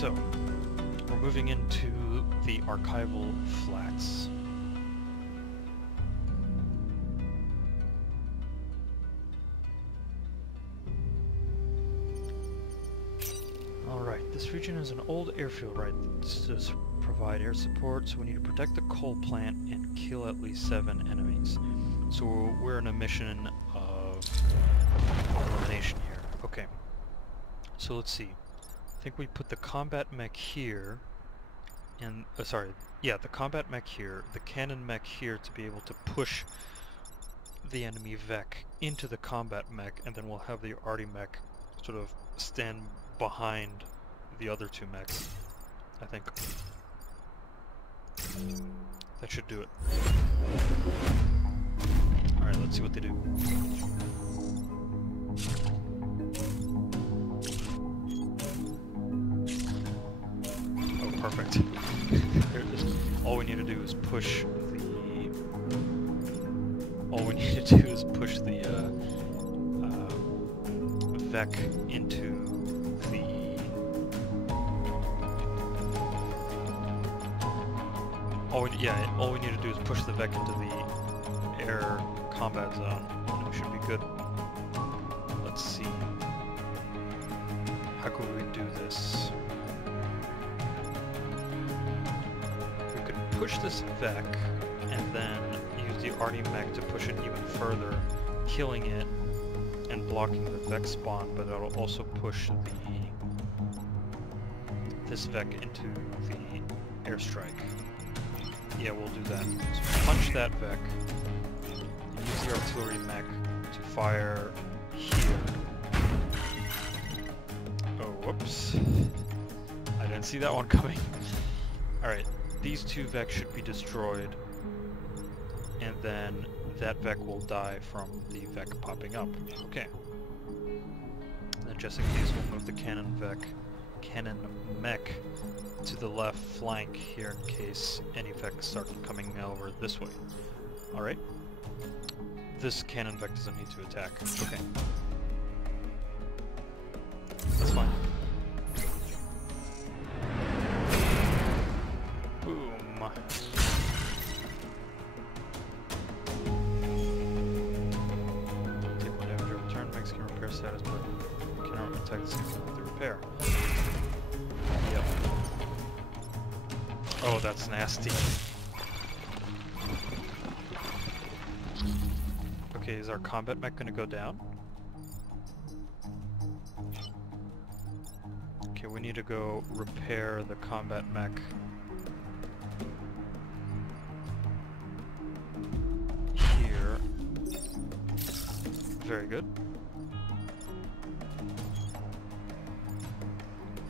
So, we're moving into the archival flats. Alright, this region is an old airfield, right? This does provide air support, so we need to protect the coal plant and kill at least 7 enemies. So we're in a mission of elimination here. Okay. So let's see. I think we put the combat mech here, and the combat mech here, the cannon mech here to be able to push the enemy Vek into the combat mech, and then we'll have the arty mech sort of stand behind the other two mechs, I think. That should do it. Alright, let's see what they do. Oh, perfect. All we need to do is push the... All we need to do is push the Vek into the... all we need to do is push the Vek into the air combat zone, and we should be good. Let's see. How could we do this? We could push this Vek, and then use the arty mech to push it even further, killing it and blocking the Vek spawn, but it'll also push this Vek into the airstrike. Yeah, we'll do that. So punch that Vek, and use the artillery mech to fire here. Oh, whoops. I didn't see that one coming. Alright, these two Veks should be destroyed, and then that Vek will die from the Vek popping up. Okay. And then just in case, we'll move the cannon mech to the left flank here in case any Veks start coming over this way. Alright. This cannon Vek doesn't need to attack. Okay. That's fine. Boom. Take 1 damage every turn. Mechs can repair status, but cannot attack the same with the repair. Yep. Oh, that's nasty. Okay, is our combat mech gonna go down? Okay, we need to go repair the combat mech. Here. Very good.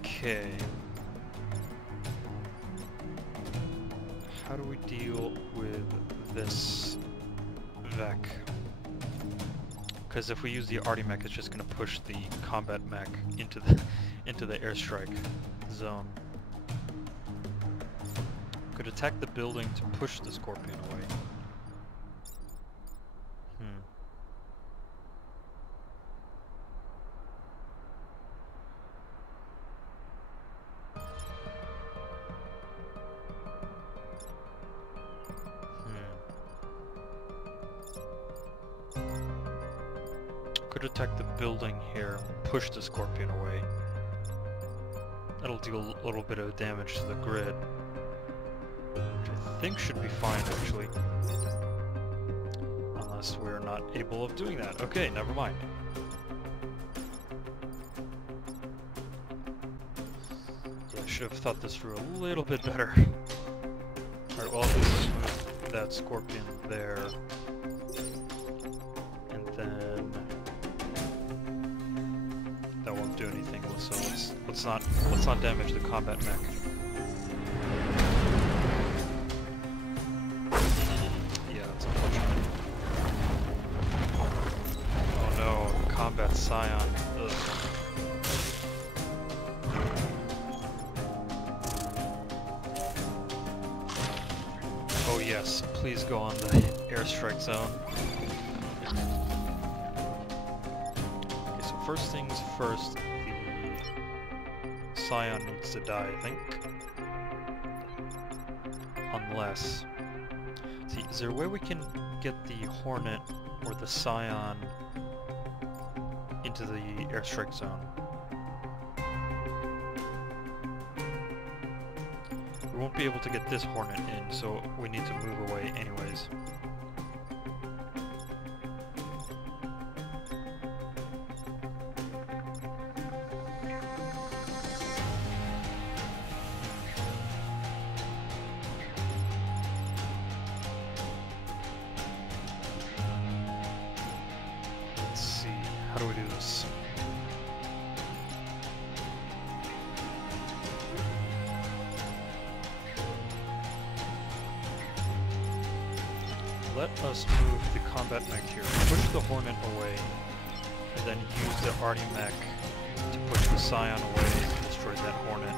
Okay. How do we deal with this Vek? Because if we use the arty mech, it's just going to push the combat mech into the airstrike zone. Could attack the building to push the Scorpion away. Could attack the building here, push the Scorpion away. That'll deal a little bit of damage to the grid, which I think should be fine actually. Unless we're not able of doing that. Okay, never mind. Yeah, I should have thought this through a little bit better. Alright, well, let's move that Scorpion there. And then that won't do anything, so let's not damage the combat mech. Yeah, that's unfortunate. Oh no, combat scion. Ugh. Oh yes, please go on the airstrike zone. Okay, so first things first, the scion needs to die, I think. Unless... See, is there a way we can get the Hornet or the scion into the airstrike zone? We won't be able to get this Hornet in, so we need to move away anyways. do we do this? Let us move the combat mech here. Push the Hornet away, and then use the Arty mech to push the Scion away and destroy that Hornet.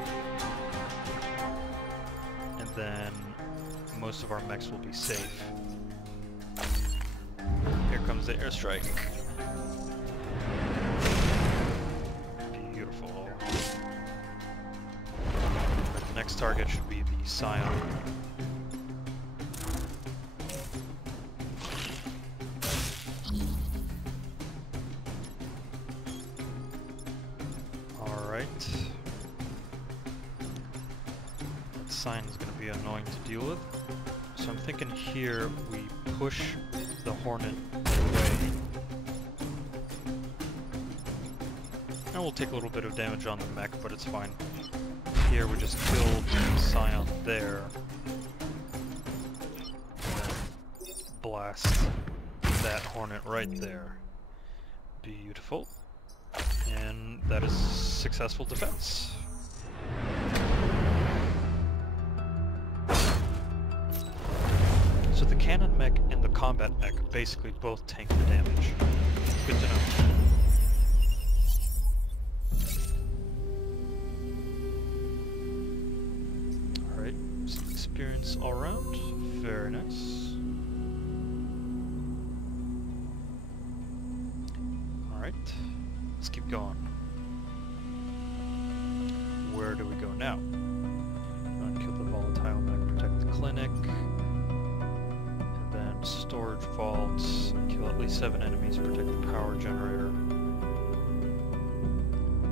And then most of our mechs will be safe. Here comes the airstrike. Beautiful. The next target should be the Scion. Sign is going to be annoying to deal with. So I'm thinking here we push the Hornet away. And we'll take a little bit of damage on the mech, but it's fine. Here we just kill the Scion there. And then blast that Hornet right there. Beautiful. And that is successful defense. So the cannon mech and the combat mech basically both tank the damage. Good to know. Alright, some experience all around. Very nice. Alright, let's keep going. Where do we go now? Kill the volatile mech, protect the clinic. Storage vaults, kill at least 7 enemies, protect the power generator.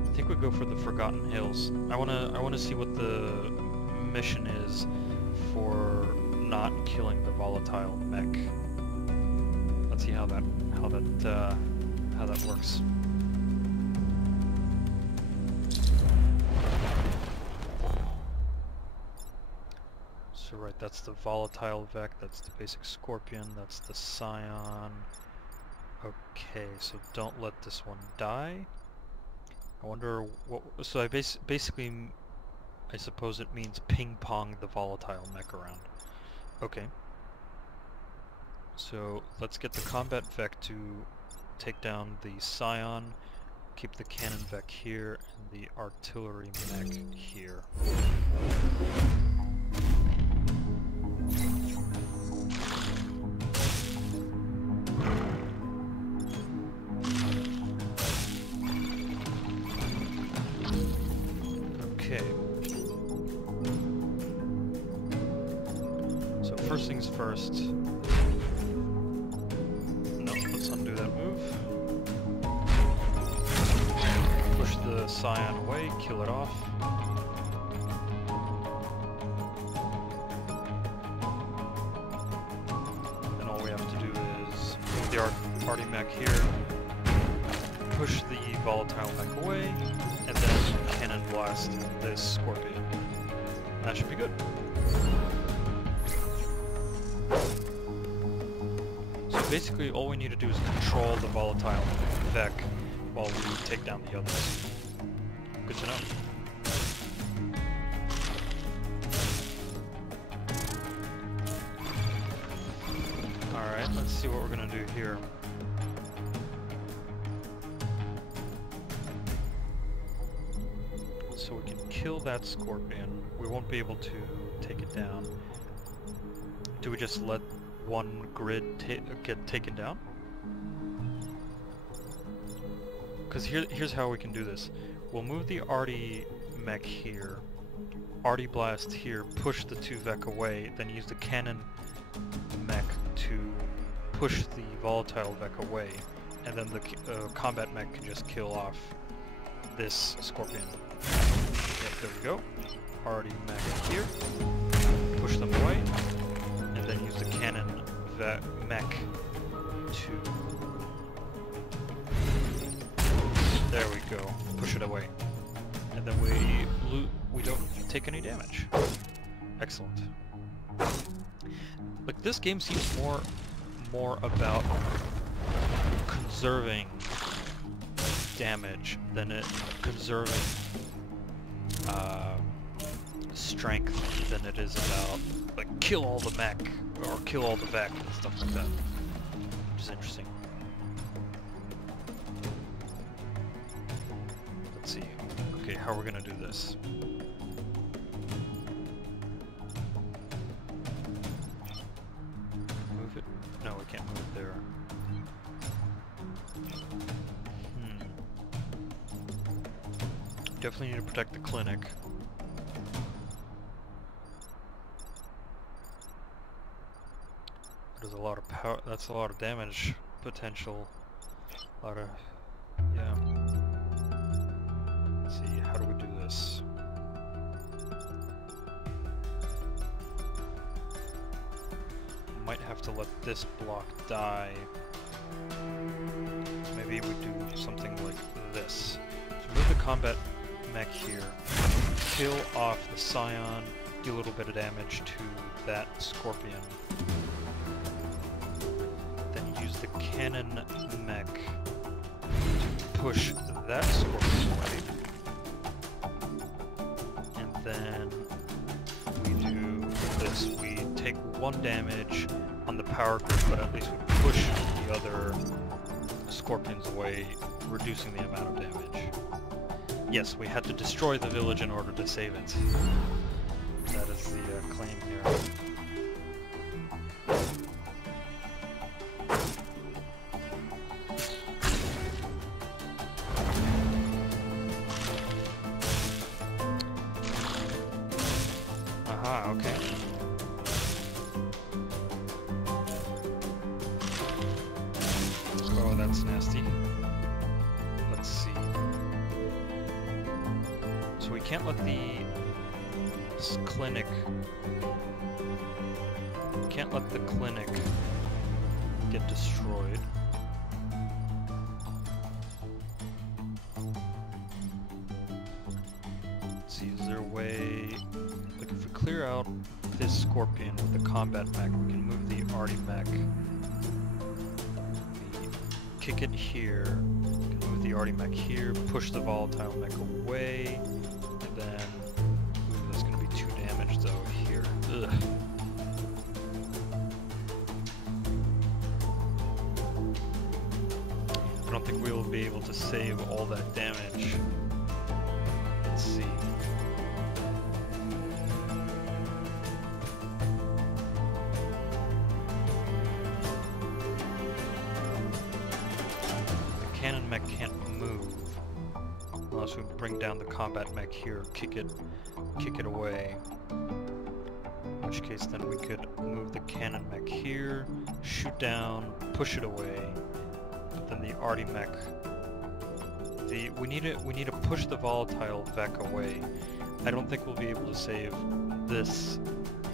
I think we go for the Forgotten Hills. I wanna see what the mission is for not killing the volatile mech. Let's see how that works. So right, that's the volatile Vek, that's the basic Scorpion, that's the Scion. Okay, so don't let this one die. I wonder what... So I basically, I suppose it means ping-pong the volatile mech around. Okay. So let's get the combat Vek to take down the Scion, keep the cannon Vek here, and the artillery mech here. Okay. So first things first. No, let's undo that move. Push the Scion away, kill it off. The Arty mech here, push the volatile mech away, and then cannon blast this Scorpion. That should be good. So basically all we need to do is control the volatile Vek while we take down the others. Good to know. Alright, let's see what we're gonna do here. So we can kill that Scorpion. We won't be able to take it down. Do we just let one grid get taken down? Because here's how we can do this. We'll move the Arty mech here, Arty blast here, push the 2 Vek away, then use the cannon mech to push the volatile Vek away, and then the combat mech can just kill off this Scorpion. Yep, there we go. Arty mech here, push them away, and then use the cannon mech to... There we go. Push it away. And then we don't take any damage. Excellent. Like, this game seems more about conserving damage than it conserving strength than it is about like kill all the mech or kill all the Vek and stuff like that, which is interesting. Let's see. Okay, how are we gonna do this? Move it? No, we can't move it there. Definitely need to protect the clinic. There's a lot of power. That's a lot of damage potential. A lot of, yeah. Let's see, how do we do this? Might have to let this block die. Maybe we do something like this. So move the combat mech here, kill off the Scion, do a little bit of damage to that Scorpion. Then use the cannon mech to push that Scorpion away. And then we do this. We take 1 damage on the power grid, but at least we push the other Scorpions away, reducing the amount of damage. Yes, we had to destroy the village in order to save it. That is the claim here. Aha, okay. Oh, that's nasty. Let's see. So we can't let the clinic... Can't let the clinic get destroyed. Let's see, is there a way... Like if we clear out this Scorpion with the combat mech, we can move the arty mech. Kick it here, we can move the arty mech here, push the volatile mech away, and then... Ooh, that's gonna be 2 damage though here. Ugh. I don't think we will be able to save all that damage. Let's see. The cannon mech can't move unless we bring down the combat mech here, kick it away. In which case then we could move the cannon mech here, shoot down, push it away. But then the arty mech, we need to push the volatile Vek away. I don't think we'll be able to save this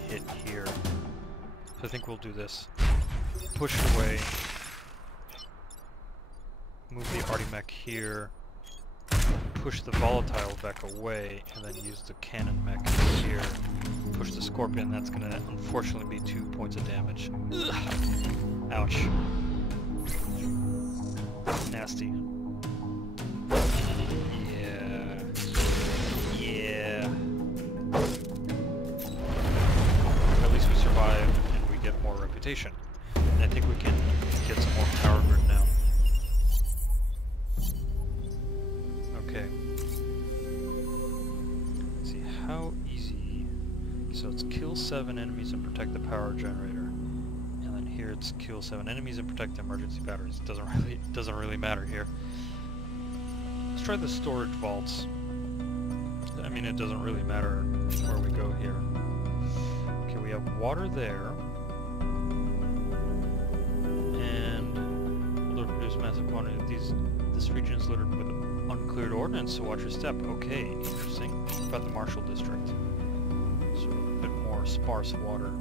hit here. So I think we'll do this. Push it away. Move the arty mech here. Push the volatile Vek away, and then use the cannon mech here. Push the Scorpion. That's gonna unfortunately be 2 points of damage. Ugh. Ouch. Nasty. Yeah. Yeah. At least we survive and we get more reputation. And I think we can get some more power grid now. Okay. Let's see, how easy... So it's kill 7 enemies and protect the power generator. And then here it's kill 7 enemies and protect the emergency batteries. It doesn't really matter here. Let's try the storage vaults. I mean, it doesn't really matter where we go here. Okay, we have water there. And will produce massive quantity of these. This region is littered with uncleared ordnance, so watch your step. Okay, interesting. What about the Marshall District? So a bit more sparse water.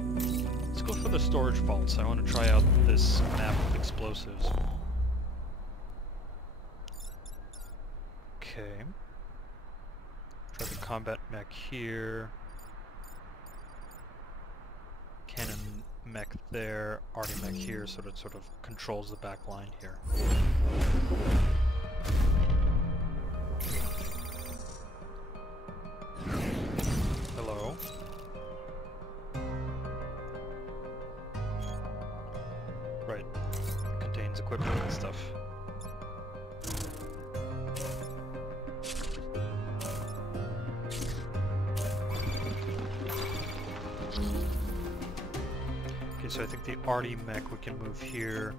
Let's go for the storage vaults. I want to try out this map with explosives. Okay. Try the combat mech here. Cannon mech there. Arty mech here, so that it sort of controls the back line here. that stuff. Okay, so I think the arty mech we can move here,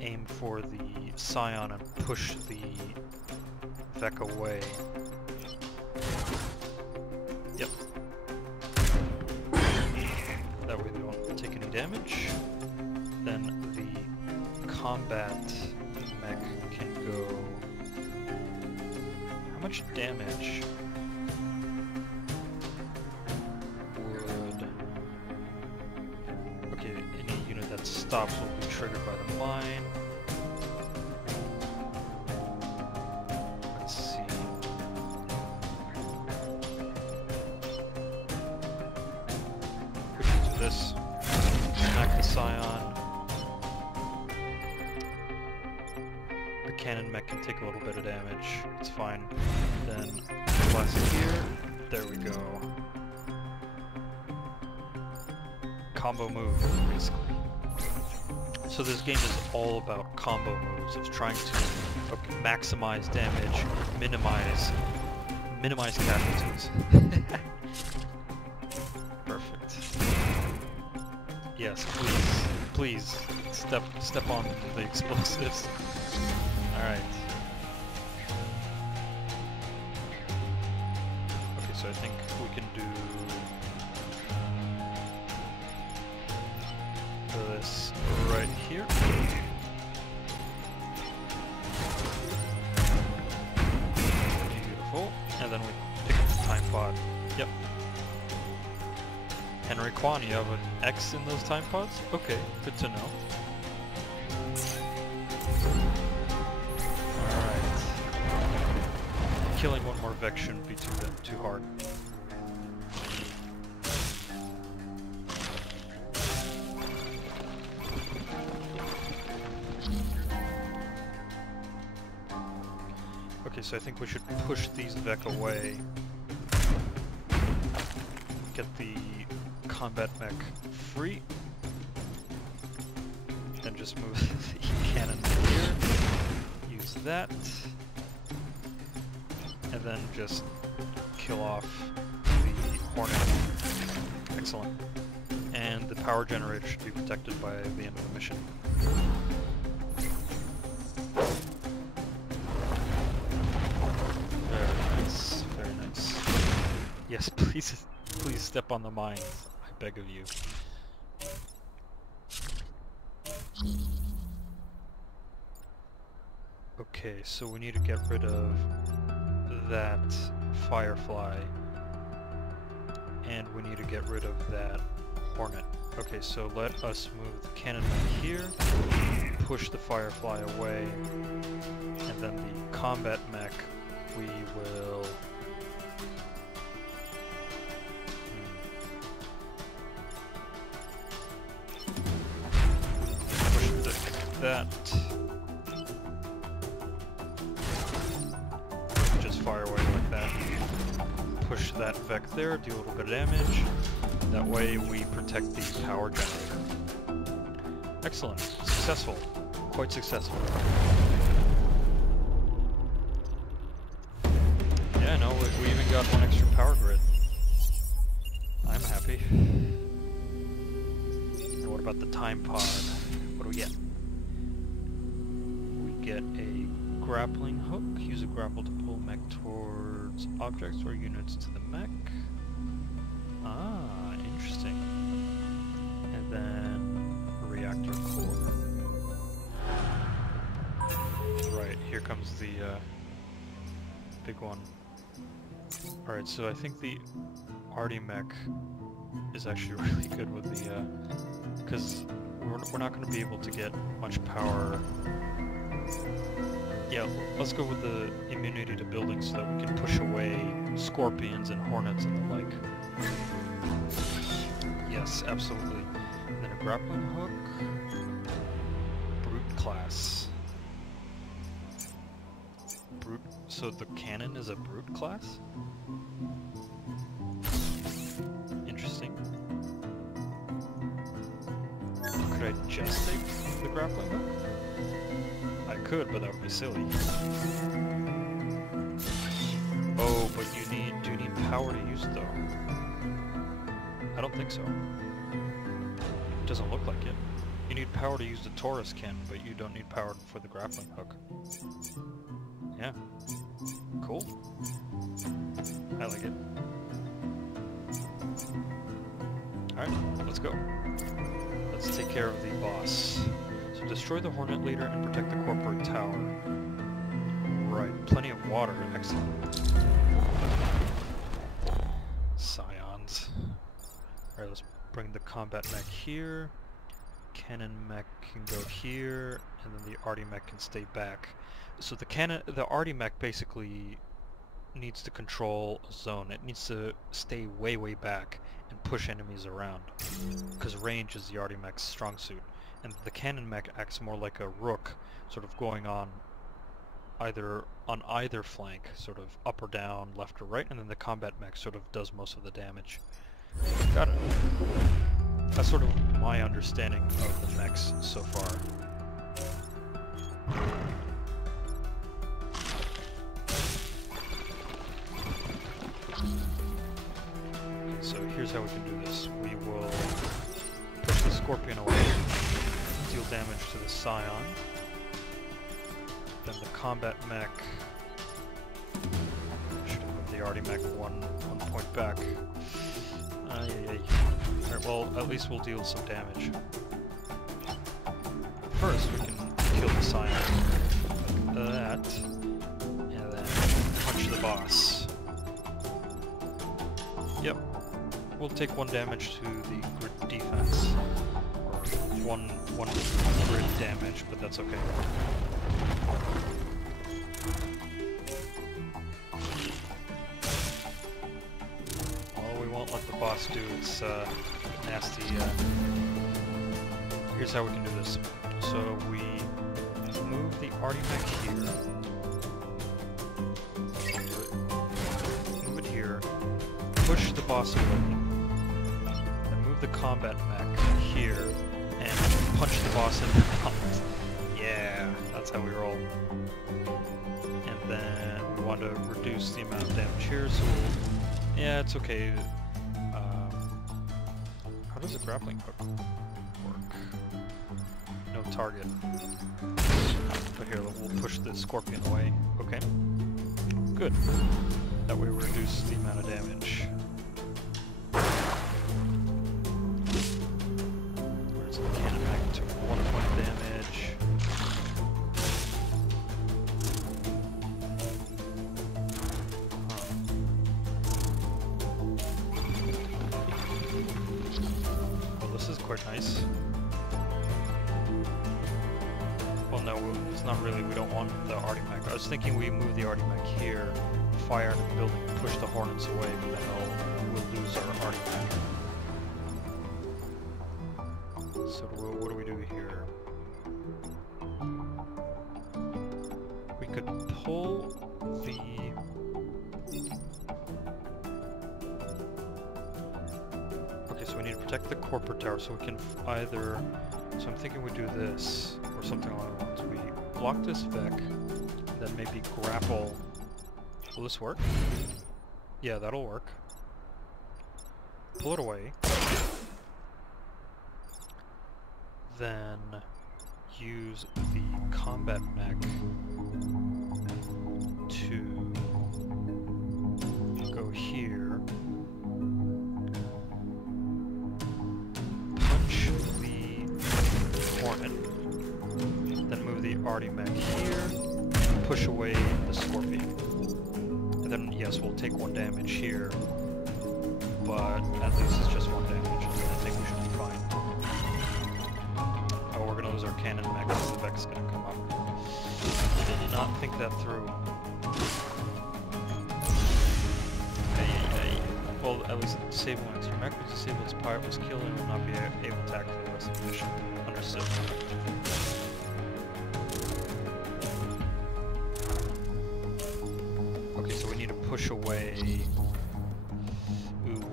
aim for the scion and push the Vek away. Yep. That way we won't take any damage. Then the combat mech can go... How much damage would... Okay, any unit that stops will be triggered by the mine. Let's see. We can do this. Smack the scion. The cannon mech can take a little bit of damage. It's fine. Then blast here. There we go. Combo move, basically. So this game is all about combo moves, of trying to maximize damage, minimize casualties. Perfect. Yes, please step on the explosives. All right. Okay, so I think we can do this right here. Beautiful. And then we pick up the time pod. Yep. Henry Kwan, you have an X in those time pods? Okay, good to know. Alright. Killing one more Vek shouldn't be too hard. Okay, so I think we should push these Vek away. Get the combat mech free. Then just move the cannon here. Use that. And then just kill off the Hornet. Excellent. And the power generator should be protected by the end of the mission. Very nice. Yes, please step on the mines. I beg of you. Okay, so we need to get rid of that Firefly. And we need to get rid of that Hornet. Okay, so let us move the cannon back here, push the Firefly away, and then the combat mech we will... push that. Just fire away like that. Push that Vek there, do a little bit of damage. That way we protect the power generator. Excellent. Successful. Quite successful. Yeah, no, we even got one extra power grid. I'm happy. And what about the time pod? What do we get? We get a grappling hook. Use a grapple to pull mech towards objects or units to the mech. Ah, interesting. And then a reactor core. Right, here comes the big one. Alright, so I think the arty mech is actually really good with the, because we're not going to be able to get much power. Yeah, let's go with the immunity to buildings so that we can push away scorpions and hornets and the like. Yes, absolutely. And then a grappling hook. Brute class. Brute. So the cannon is a brute class? Interesting. Could I just take the grappling hook? I could, but that would be silly. Oh, but do you need power to use it though? I don't think so. It doesn't look like it. You need power to use the Taurus cannon, but you don't need power for the grappling hook. Yeah. Cool. I like it. Alright, let's go. Let's take care of the boss. So destroy the Hornet Leader and protect the corporate tower. Right, plenty of water. Excellent. Scions. Alright, let's bring the combat mech here. Cannon mech can go here, and then the arty mech can stay back. So the arty mech basically needs to control a zone. It needs to stay way back and push enemies around, because range is the arty mech's strong suit. And the cannon mech acts more like a rook, sort of going on either flank, sort of up or down, left or right, and then the combat mech sort of does most of the damage. Got it. That's sort of my understanding of the mechs so far. So here's how we can do this. We will push the Scorpion away, deal damage to the Scion. Then the combat mech should have moved the arty mech one point back. Alright, well, at least we'll deal some damage. First, we can kill the Scion. That, and then punch the boss. Yep. We'll take 1 damage to the grid defense. Or one grid damage, but that's okay. Well, we won't let the boss do its nasty... Here's how we can do this. So we move the arty mech here. Move it here. Push the boss away. Then move the combat mech here. And punch the boss in the mouth. Yeah, that's how we roll. And then we want to reduce the amount of damage here, so we'll... Yeah, it's okay. How does a grappling hook work? No target. But here, we'll push the Scorpion away. Okay. Good. That way we reduce the amount of damage. Where's the cannon mech? Took 1 point of damage. Well, this is quite nice. Well, no, it's not really. We don't want the arty mech. I was thinking we move the arty mech here, fire into the building, push the Hornets away, but then we'll lose our arty mech. So what do we do here? We could pull the... Okay, so we need to protect the corporate tower, so we can either... So I'm thinking we do this, or something along those lines. We block this Vek, and then maybe grapple... Will this work? Yeah, that'll work. Pull it away. Then use the combat mech to go here. Punch the Hornet. Then move the arty mech here. Push away the Scorpion. Then yes, we'll take 1 damage here, but at least it's just 1 damage, and I think we should be fine. Oh, we're gonna lose our cannon mech because the Veks gonna come up. Did not think that through. Well, at least disable one extra mech was disabled, its pilot was killed, and will not be able to act for the rest of the mission. Understood. Push away. Ooh,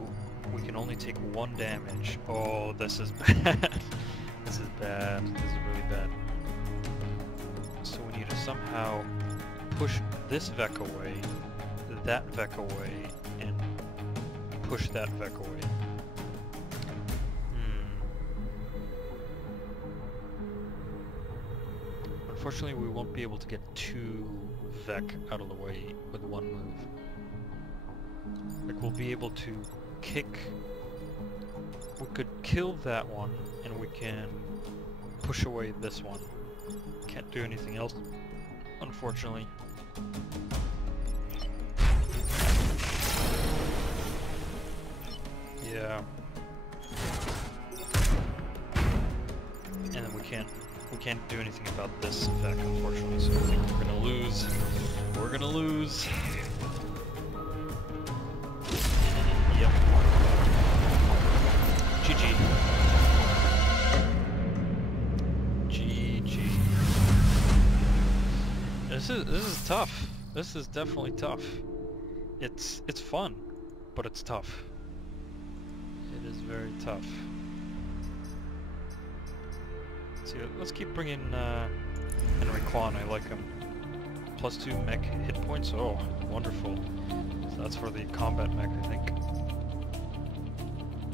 we can only take 1 damage. Oh, this is bad. This is bad. This is really bad. So we need to somehow push this Vek away, that Vek away, and push that Vek away. Unfortunately, we won't be able to get two Vek out of the way with one move. Like, we'll be able to kick... We could kill that one, and we can push away this one. Can't do anything else, unfortunately. Yeah. And then we can't do anything about this effect, unfortunately, so I think we're gonna lose. We're gonna lose. Yep. GG. GG. This is tough. This is definitely tough. It's fun, but it's tough. It is very tough. See, let's keep bringing Henry Kwan. I like him. +2 mech hit points. Oh, wonderful. So that's for the combat mech, I think.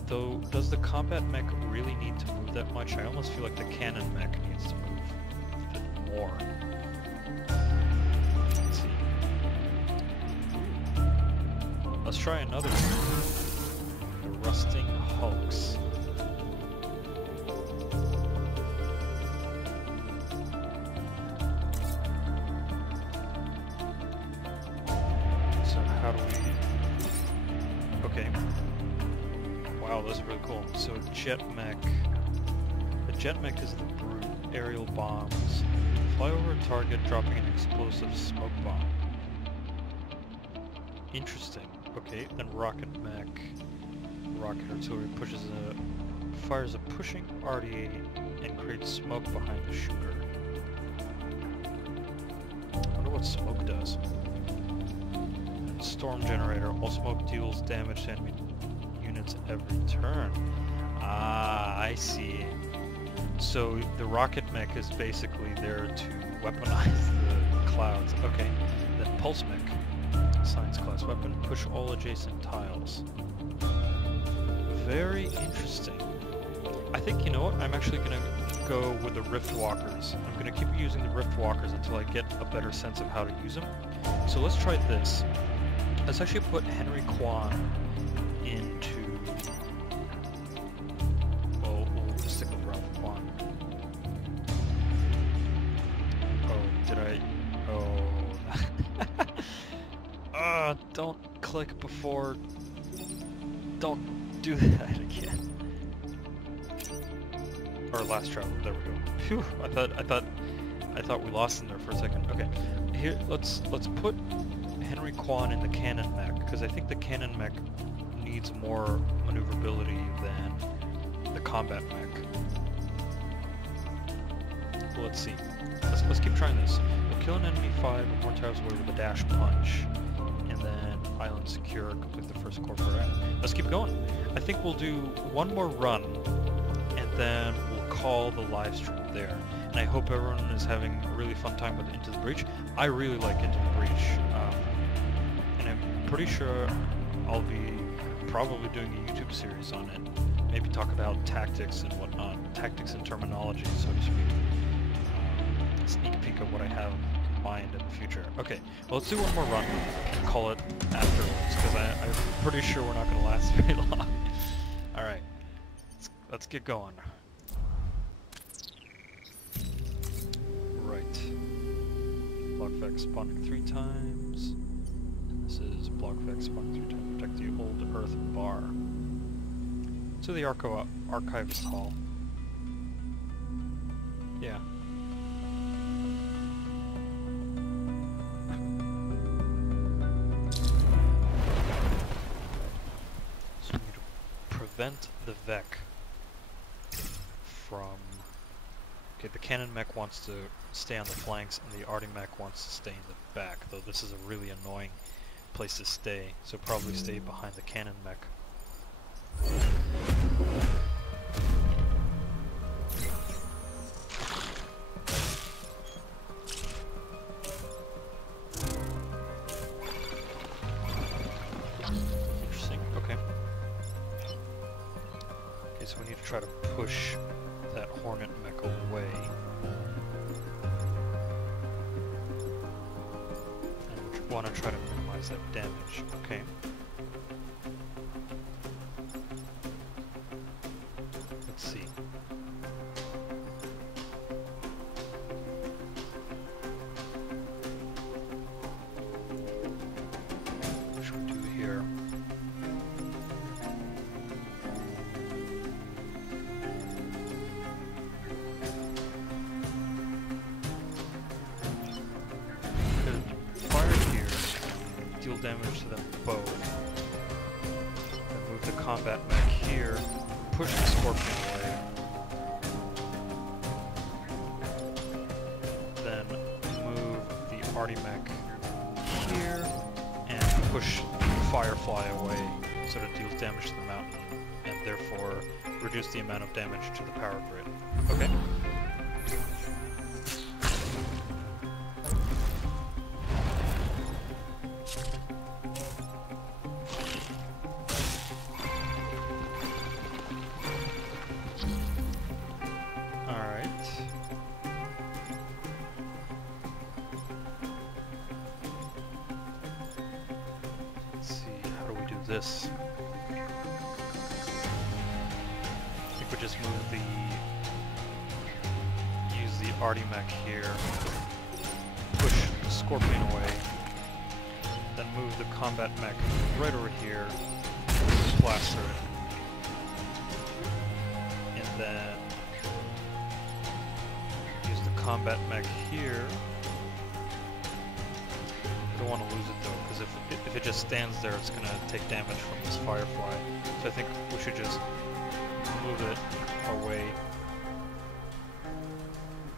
Though, does the combat mech really need to move that much? I almost feel like the cannon mech needs to move a bit more. Let's see. Let's try another one. The Rusting Hulks. How do we... Okay. Wow, this is really cool. So jet mech. The jet mech is the brute. Aerial bombs. Fly over a target, dropping an explosive smoke bomb. Interesting. Okay, then rocket mech. Rocket artillery fires a pushing RDA and creates smoke behind the shooter. I wonder what smoke does. Storm generator. All smoke deals damage to enemy units every turn. Ah, I see. So the rocket mech is basically there to weaponize the clouds. Okay. Then pulse mech. Science class weapon. Push all adjacent tiles. Very interesting. I think, you know what? I'm actually going to go with the Rift Walkers. I'm going to keep using the Rift Walkers until I get a better sense of how to use them. So let's try this. Let's actually put Henry Kwan into... Well, we'll stick with Ralph Kwan. Oh, did I... Oh... don't click before... Don't do that again. Or last travel, there we go. Phew, I thought we lost in there for a second. Okay, here, let's put Henry Kwan in the cannon mech, because I think the cannon mech needs more maneuverability than the combat mech. Well, let's see. Let's keep trying this. We'll kill an enemy 5 or more tiles away with a dash punch, and then island secure, complete the first core program. Let's keep going. I think we'll do one more run, and then we'll call the live stream there. And I hope everyone is having a really fun time with Into the Breach. I really like Into the Breach. And I'm pretty sure I'll be probably doing a YouTube series on it. Maybe talk about tactics and whatnot. Tactics and terminology, so to speak. Sneak peek of what I have in mind in the future. Okay, well, let's do one more run and call it afterwards, because I'm pretty sure we're not going to last very long. Alright, let's get going. Right. Block Veks spawning 3 times. And this is Block Veks spawning 3 times. Protect the old earth bar. To the Archivist Hall. Yeah. So we need to prevent the Vek from... Okay, the cannon mech wants to stay on the flanks, and the arty mech wants to stay in the back, though this is a really annoying place to stay, so probably stay behind the cannon mech. Okay, so we need to try to push that Hornet mech away. And we want to try to minimize that damage. Okay. Let's see. What should we do here? Deal damage to them both. Then move the combat mech here, push the Scorpion away. Then move the Arty mech here and push Firefly away so that it deals damage to the mountain and therefore reduce the amount of damage to the power grid. Okay. This. I think we just move use the Arty mech here, push the Scorpion away, then move the combat mech right over here, blaster it, and then use the combat mech here. I don't want to lose it though, because if it just stands there, it's going to take damage from this Firefly. So I think we should just move it away.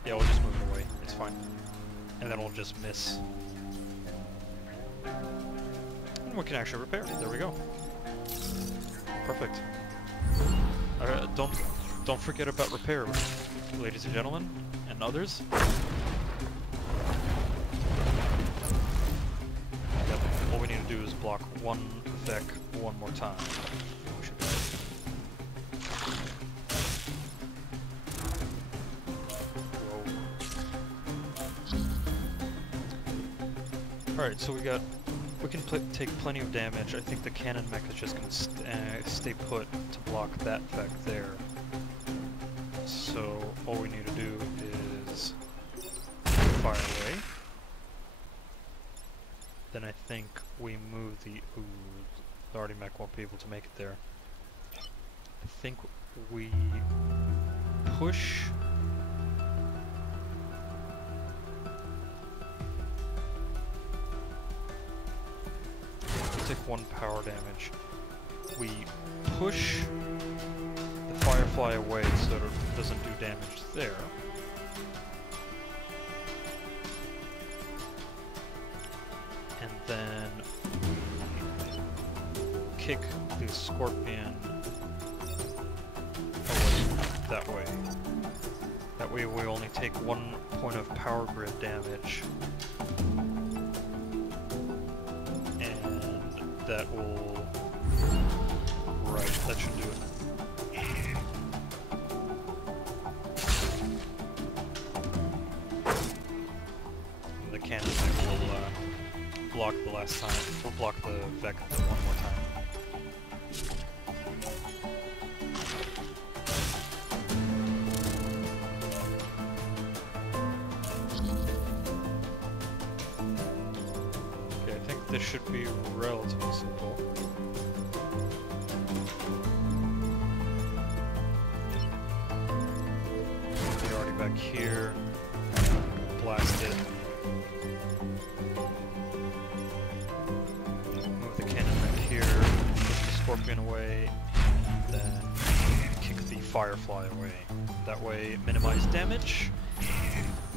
Yeah, we'll just move it away. It's fine. And then we'll just miss. And we can actually repair. There we go. Perfect. Don't forget about repair, ladies and gentlemen, and others. All we need to do is block one Vek one more time. We should be good. Alright, so we can take plenty of damage. I think the cannon mech is just going to stay put to block that Vek there. So all we need to do is fire away. Then I think we move the Arty mech won't be able to make it there. I think we push. Take one power damage. We push the Firefly away so that it doesn't do damage there. And then we kick the Scorpion away that way. That way we only take 1 point of power grid damage. And that will... Right, that should do it. And the cannon will block the last time. We'll block the Vek one more time. Okay, I think this should be relatively simple. The Arty back here. Blast it. Scorpion away, then kick the Firefly away. That way, minimize damage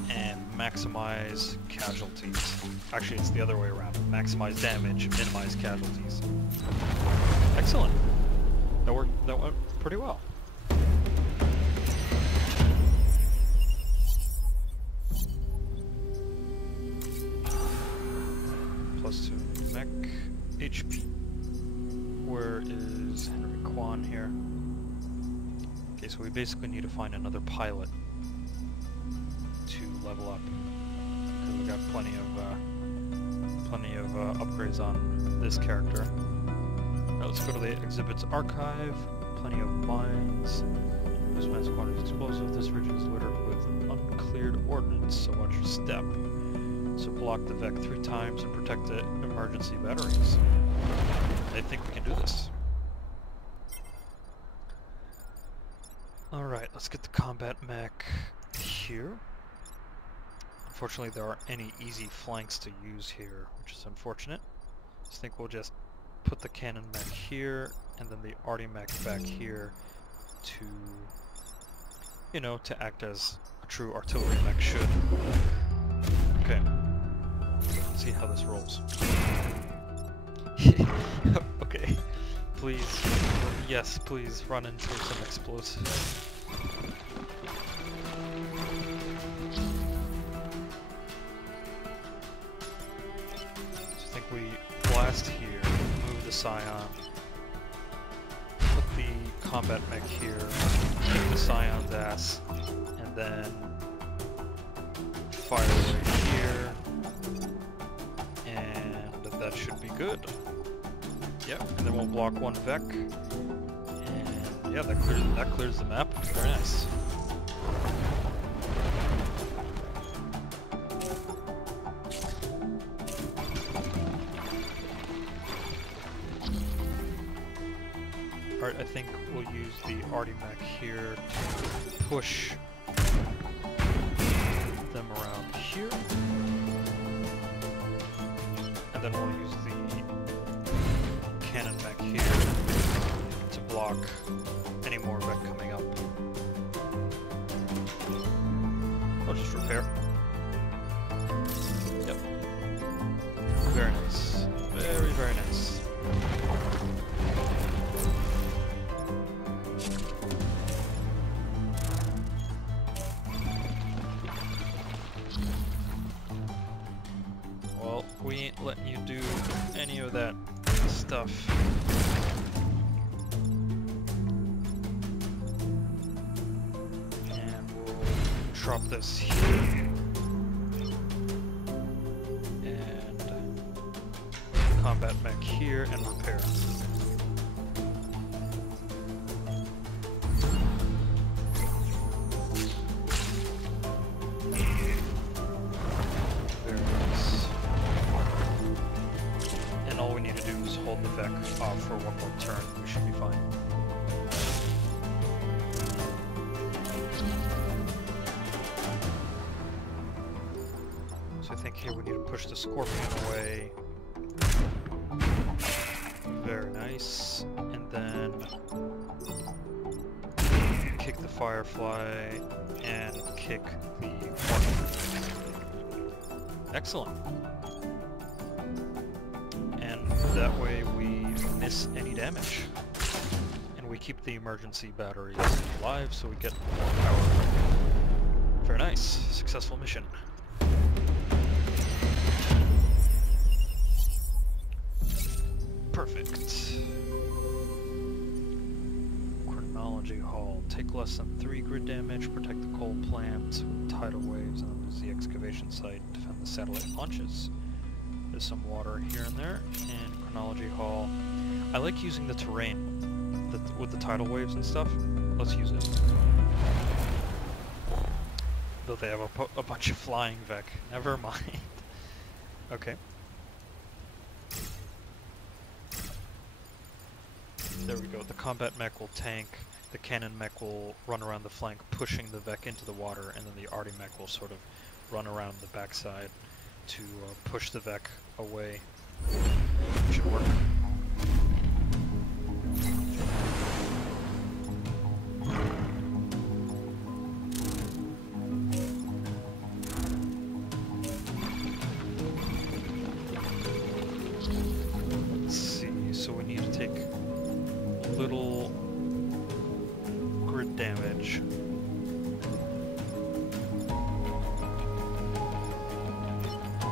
and maximize casualties. Actually, it's the other way around. Maximize damage, minimize casualties. Excellent. That went pretty well. +2 mech HP. Where is Henry Kwan here? Okay, so we basically need to find another pilot to level up, because we got plenty of upgrades on this character. Now let's go to the exhibits archive. Plenty of mines. This mine's quantity is explosive. This region is littered with uncleared ordnance, so watch your step. So block the Vek 3 times and protect the emergency batteries. I think we can do this. Alright, let's get the combat mech here. Unfortunately, there aren't any easy flanks to use here, which is unfortunate. So I think we'll just put the cannon mech here, and then the arty mech back here to, you know, to act as a true artillery mech should. Okay. Let's see how this rolls. Okay. Please. Yes, please run into some explosives. So I think we blast here, move the Scion, put the combat mech here, kick the Scion's ass, and then fire right here, and that should be good. Yep, and then we'll block one Vek, and yeah, that clears the map. Very nice. Alright, I think we'll use the arty mech here to push them around here, and then we'll use the cannon mech here to block any more Vek coming up. I'll just repair. Yep. Very nice. Very, very nice. Well, we ain't letting you do any of that stuff. And we'll drop this here. And combat mech here and repair. Very nice. And all we need to do is hold the Vek off for one more turn. We should be fine. So I think here we need to push the Scorpion away. Very nice. And then kick the Firefly and kick the Mark. Excellent. And that way we miss any damage. And we keep the emergency batteries alive so we get more power. Very nice. Successful mission. Perfect. Chronology Hall. Take less than 3 grid damage, protect the coal plant with tidal waves, and lose the excavation site, defend the satellite launches. There's some water here and there, and Chronology Hall. I like using the terrain with the tidal waves and stuff. Let's use it. Though they have a bunch of flying Vek. Never mind. Okay. There we go. The combat mech will tank, the cannon mech will run around the flank, pushing the Vek into the water, and then the arty mech will sort of run around the backside to push the Vek away. Should work. Let's see, so we need to take little grid damage.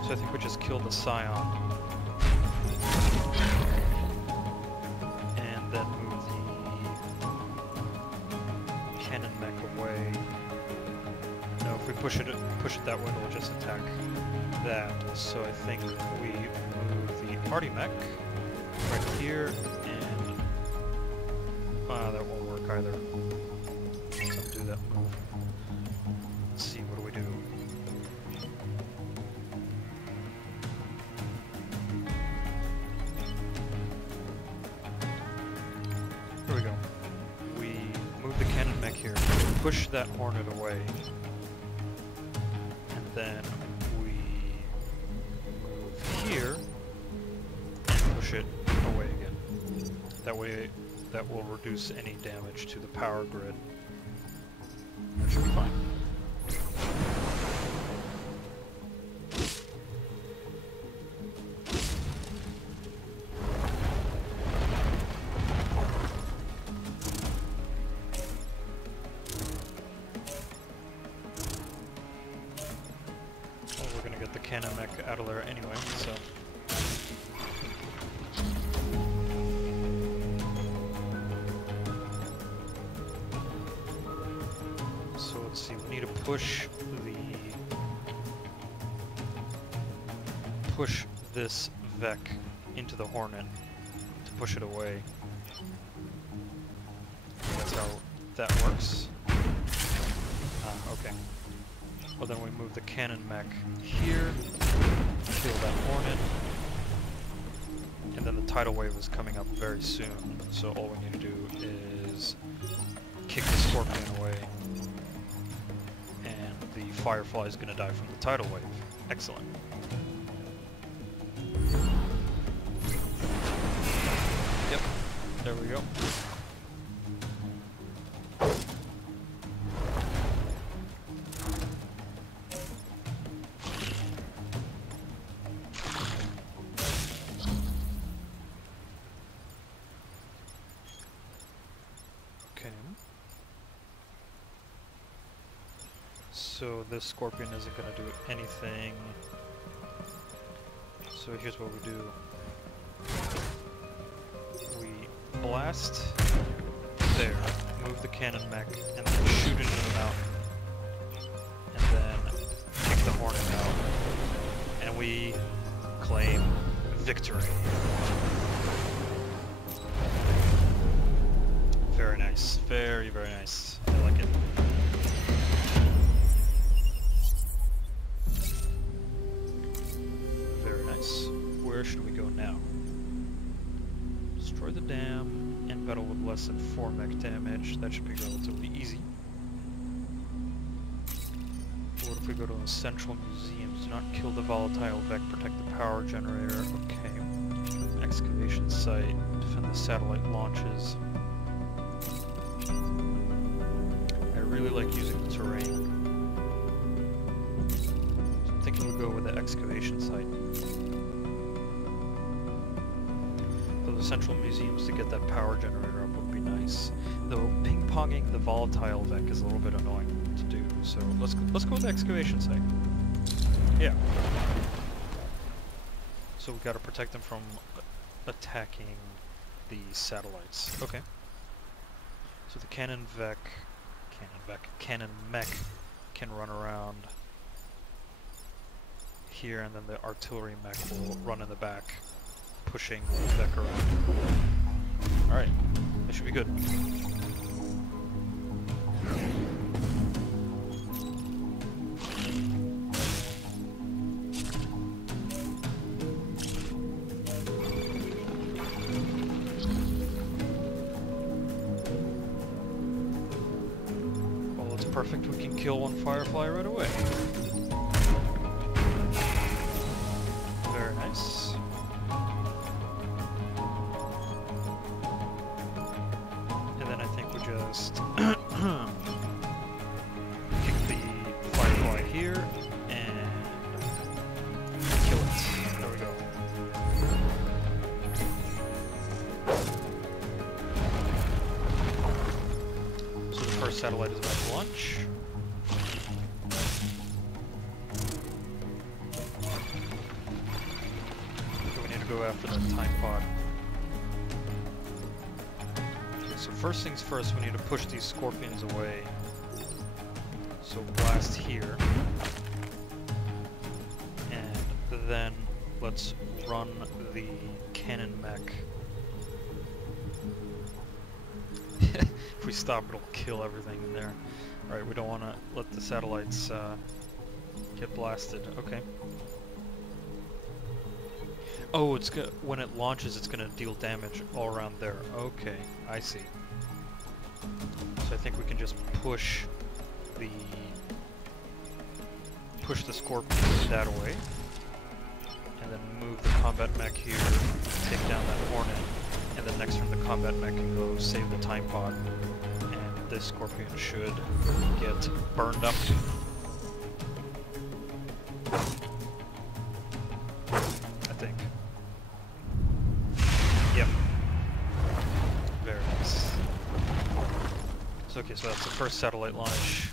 So I think we just kill the Scion. And then move the push it that way, it'll just attack that. So I think we move the party mech right here, and that won't work either. Let's undo that move. Let's see, what do we do? Here we go. We move the cannon mech here, push that hornet away, and then we move here and push it away again. That way, that will reduce any damage to the power grid. That should be fine. Well, we're gonna get the cannon mech out of there anyway, so. So let's see, we need to push this Vek into the Hornet to push it away. That's how that works. Okay. Well, then we move the cannon mech here, kill that Hornet, and then the tidal wave is coming up very soon, so all we need to do is kick the Scorpion away, and the Firefly is going to die from the tidal wave. Excellent. Yep, there we go. Okay. So this Scorpion isn't going to do anything. So here's what we do. We blast there, move the cannon mech, and then shoot it into the mountain. And then kick the Hornet out. And we claim victory. Very nice. Very, very nice. I like it. Very nice. Where should we go now? Destroy the dam and battle with less than 4 mech damage. That should be relatively easy. What if we go to the central museums? Do not kill the volatile Vek, protect the power generator. Okay. Excavation site, defend the satellite launches. I really like using the terrain. So I'm thinking we'll go with the excavation site. Though the central museums to get that power generator up would be nice. Though ping-ponging the volatile Vek is a little bit annoying to do, so let's go with the excavation site. Yeah. So we gotta protect them from attacking the satellites. Okay. So the cannon mech can run around here, and then the artillery mech will run in the back, pushing the Vek around. Alright, that should be good. Perfect, we can kill one Firefly right away. Very nice. And then I think we just kick the Firefly here and kill it. There we go. So the first satellite is about to launch. So we need to go after that time pod. So first things first, we need to push these Scorpions away. So blast here. And then let's run the cannon mech. If we stop, it'll kill everything in there. Alright, we don't want to let the satellites get blasted. Okay. Oh, it's when it launches, it's gonna deal damage all around there. Okay, I see. So I think we can just push the Scorpion that away, and then move the combat mech here, take down that Hornet, and then next turn the combat mech can go save the time pod, and this Scorpion should get burned up. I think. Yep. Very nice. So okay, so that's the first satellite launch.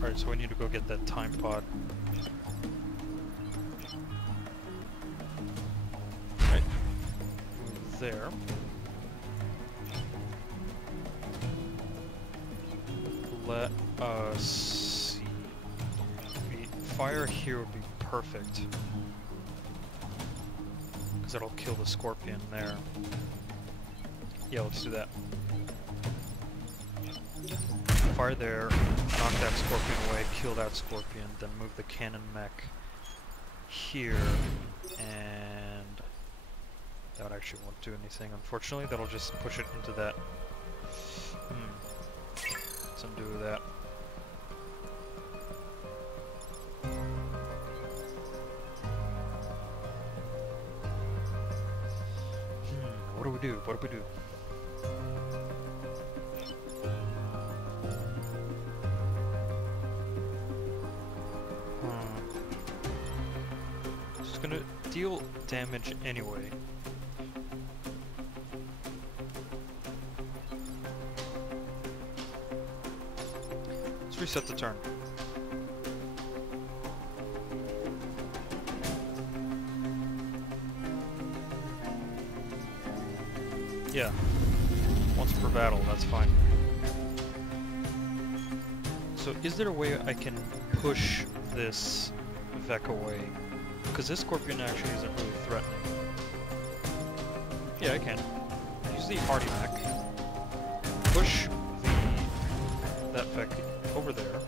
Alright, so we need to go get that time pod. Right. Move there. Let us see. Maybe fire here would be perfect. Because that'll kill the Scorpion there. Yeah, let's do that. Fire there, knock that Scorpion away, kill that Scorpion, then move the cannon mech here, and that actually won't do anything, unfortunately. That'll just push it into that. Let's undo that. What do we do? What do we do? Gonna deal damage anyway. Let's reset the turn. Yeah. Once per battle, that's fine. So is there a way I can push this Vek away? Because this Scorpion actually isn't really threatening. Yeah, I can. Use the Arty mech. Push that Vek over there.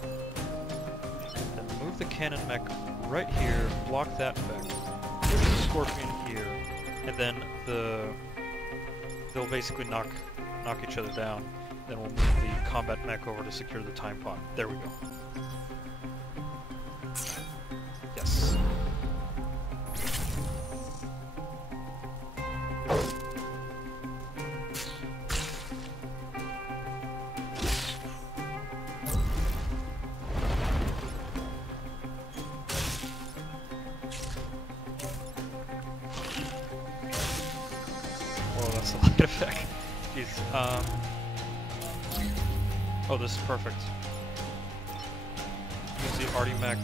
Then move the cannon mech right here, block that Vek. Push the Scorpion here, and then they'll basically knock each other down. Then we'll move the combat mech over to secure the time pod. There we go. Yes. Oh, that's a light effect. Jeez. Oh, this is perfect. Use the Arty mech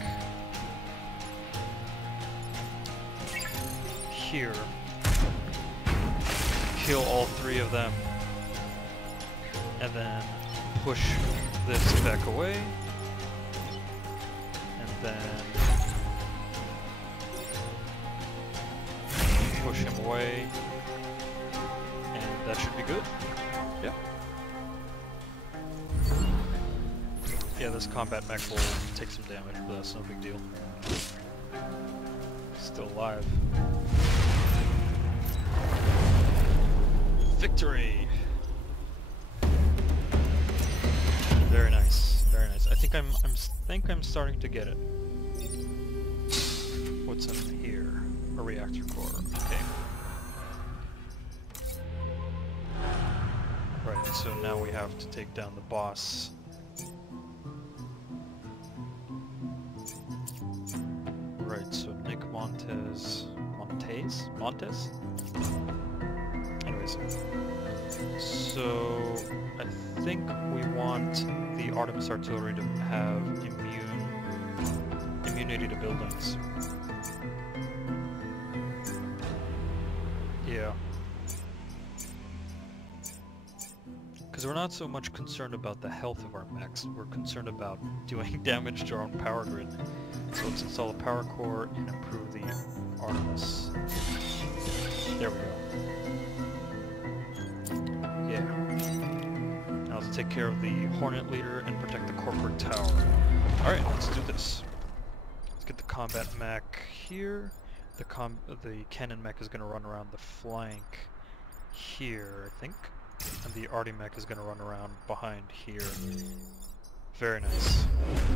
here. Kill all three of them. And then push this back away. And then push him away. And that should be good. Yeah. Yeah, this combat mech will take some damage, but that's no big deal. Still alive. Victory! Very nice, very nice. I think I'm starting to get it. What's in here? A reactor core. Okay. Right, so now we have to take down the boss. Right, so Nick Montes? Anyways, so I think we want the Artemis artillery to have immunity to buildings. Because we're not so much concerned about the health of our mechs, we're concerned about doing damage to our own power grid. So let's install a power core and improve the Artemis. There we go. Yeah. Now let's take care of the Hornet leader and protect the corporate tower. Alright, let's do this. Let's get the combat mech here. The cannon mech is going to run around the flank here, I think. And the arty mech is going to run around behind here. Very nice.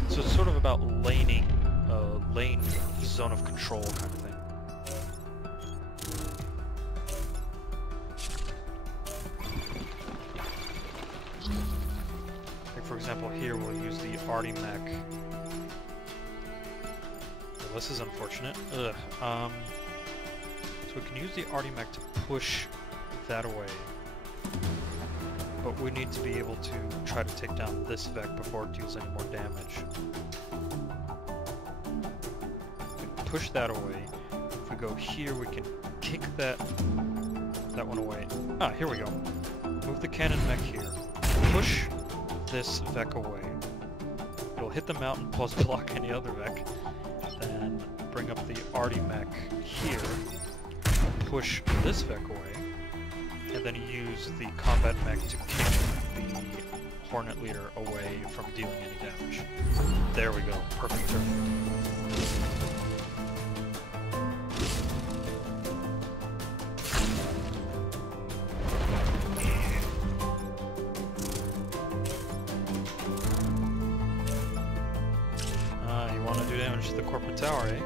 So it's sort of about lane zone of control kind of thing. Like for example here we'll use the arty mech. Well, this is unfortunate. Ugh. So we can use the arty mech to push that away. But we need to be able to try to take down this Vek before it deals any more damage. We can push that away. If we go here, we can kick that one away. Ah, here we go. Move the cannon mech here. Push this Vek away. It'll hit the mountain plus block any other Vek. Then bring up the arty mech here. Push this Vek away. And then use the combat mech to kick the Hornet leader away from dealing any damage. There we go. Perfect turn. You want to do damage to the corporate tower, eh?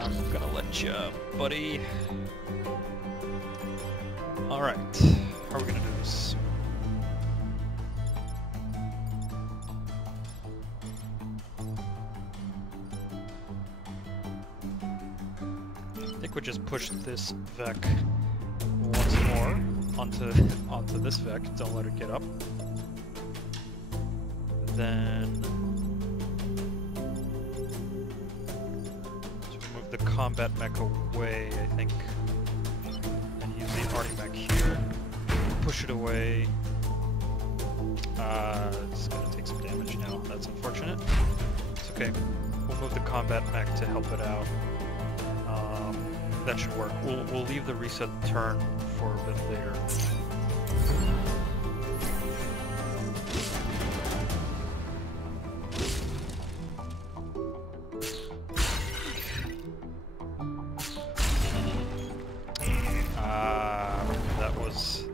I'm gonna let you, buddy. Alright, how are we gonna do this? I think we just push this Vek once more onto this Vek, don't let it get up. Then move the combat mech away, I think. Arty mech here, push it away. It's gonna take some damage now. That's unfortunate. It's okay. We'll move the combat mech to help it out. That should work. We'll leave the reset turn for a bit later.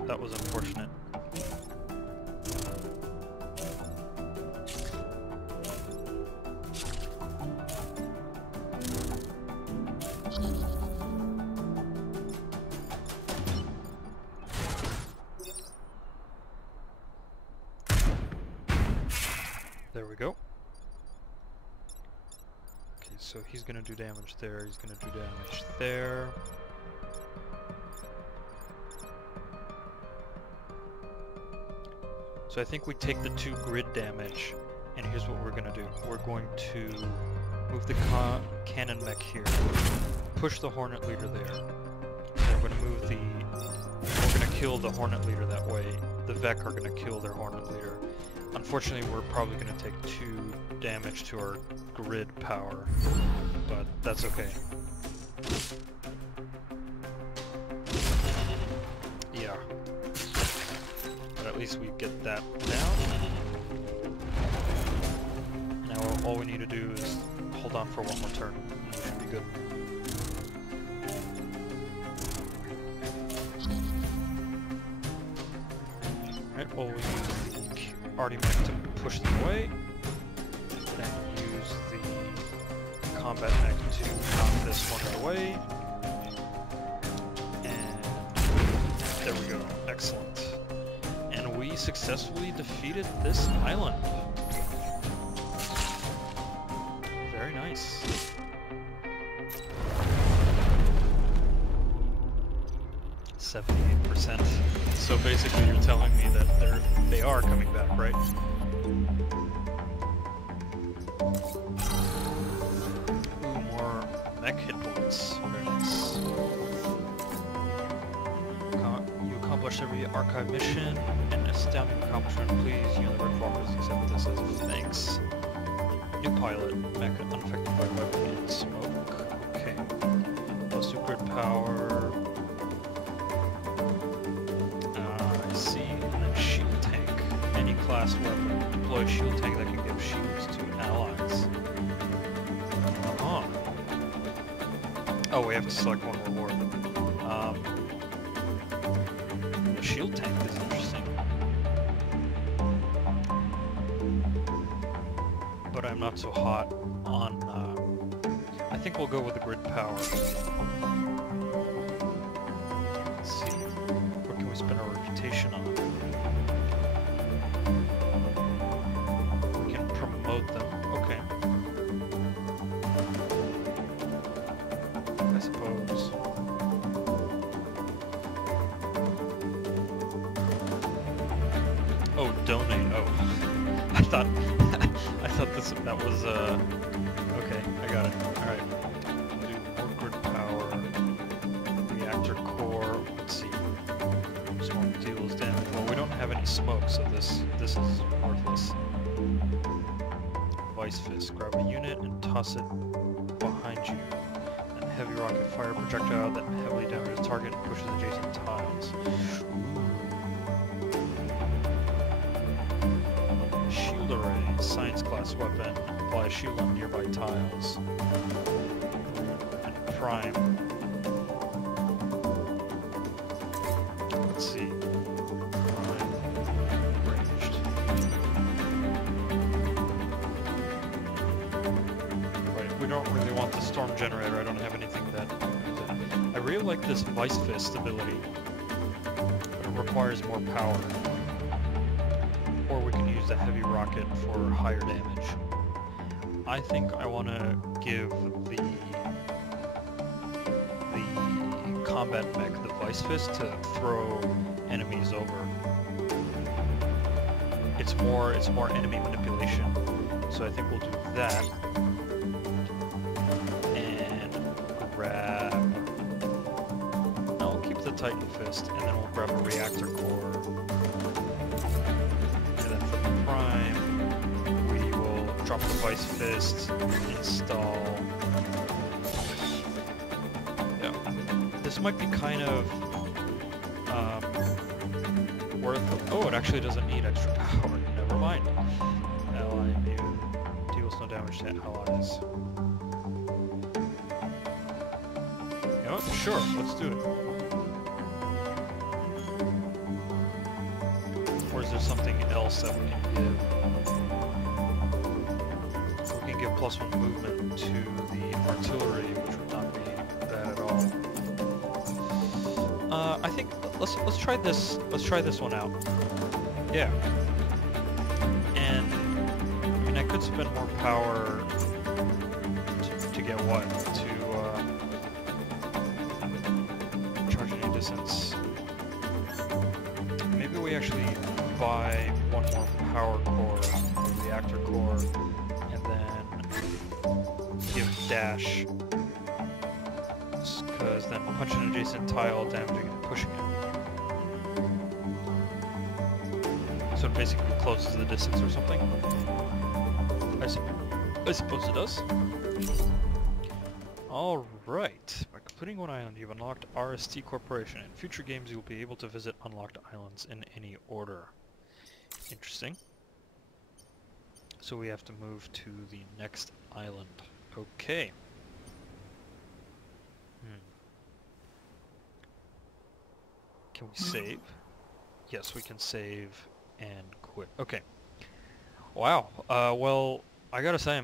That was unfortunate. There we go. Okay, so he's gonna do damage there, he's gonna do damage there. So I think we take the 2 grid damage, and here's what we're gonna do. We're going to move the cannon mech here, push the Hornet leader there. Then we're gonna kill the Hornet leader that way. The Vek are gonna kill their Hornet leader. Unfortunately, we're probably gonna take 2 damage to our grid power, but that's okay. Yeah. At least we get that down. Now all we need to do is hold on for one more turn, and we should be good. Alright, well we use the arty mech to push them away, then use the combat mech to knock this one away, and there we go, excellent. We successfully defeated this island. Very nice. %. So basically you're telling me that they are coming back, right? Ooh, more mech hit points. Very nice. You accomplish accomplished every archive mission. An astounding accomplishment. Please, you and the Red Walkers accept this as thanks. New pilot, mech unaffected by weapon and smoke. Okay. Plus 2 grid power. I see. And then shield tank. Any class weapon. Deploy a shield tank that can give shields to allies. Oh, we have to select one reward. The shield tank is interesting. But I'm not so hot on, I think we'll go with the grid power. Let's see. What can we spend our reputation on? We can promote them. Okay. I suppose. Oh, donate. Oh. I thought that was okay, I got it. Alright. We'll do more grid power. Reactor core. Let's see. Smoke deals damage. Well, we don't have any smoke, so this is worthless. Vice fist. Grab a unit and toss it behind you. And heavy rocket fire projectile that heavily damages target and pushes adjacent tiles. Shield array, science class weapon, apply a shield on nearby tiles. And prime. Let's see. Prime. Ranged. Right, we don't really want the storm generator. I don't have anything that... I really like this Vice Fist ability, but it requires more power. Or we can use the heavy rocket for higher damage. I think I want to give the combat mech the Vice Fist to throw enemies over. It's more enemy manipulation. So I think we'll do that. And grab... No, we'll keep the Titan Fist, and then we'll grab a reactor core. Prime, we will drop the Vice Fist, install... Yeah. This might be kind of... worth... Oh, it actually doesn't need extra power. Never mind. Ally immune. Deals no damage to allies. You know what? Sure, let's do it. Or is there something else that we can give? We can give +1 movement to the artillery, which would not be bad at all. I think let's try this. Let's try this one out. Yeah. And I mean, I could spend more power to get what? To charge any distance. Maybe we actually buy one more power core, or reactor core, and then give dash, because then punch an adjacent tile, damaging and pushing it. So it basically closes the distance or something. I suppose it does. Alright, by completing one island, you've unlocked RST Corporation. In future games, you'll be able to visit unlocked islands in any order. Interesting. So we have to move to the next island. Okay. Can we save? Yes, we can save and quit. Okay. Wow. Well, I gotta say,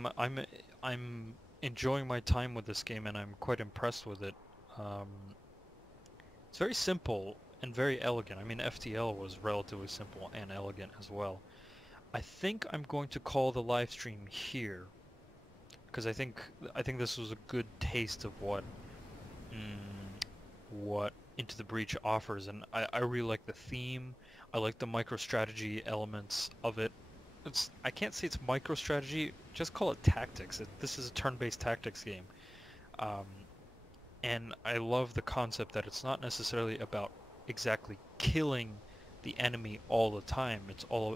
I'm enjoying my time with this game, and I'm quite impressed with it. It's very simple and very elegant. I mean, FTL was relatively simple and elegant as well. I think I'm going to call the live stream here, because I think this was a good taste of what Into the Breach offers, and I really like the theme. I like the microstrategy elements of it. I can't say it's microstrategy, just call it tactics. This is a turn-based tactics game. And I love the concept that it's not necessarily about exactly killing the enemy all the time.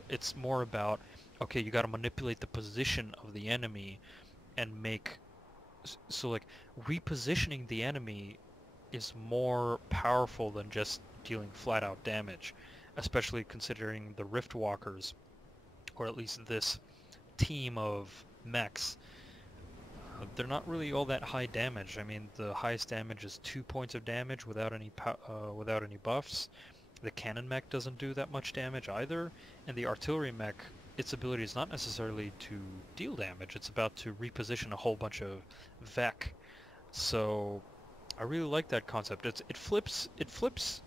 It's more about, okay, you got to manipulate the position of the enemy and make so like repositioning the enemy is more powerful than just dealing flat out damage, especially considering the Rift Walkers, or at least this team of mechs. They're not really all that high damage. I mean, the highest damage is 2 points of damage without any buffs. The cannon mech doesn't do that much damage either, and the artillery mech, its ability is not necessarily to deal damage. It's about to reposition a whole bunch of Vek. So I really like that concept. It flips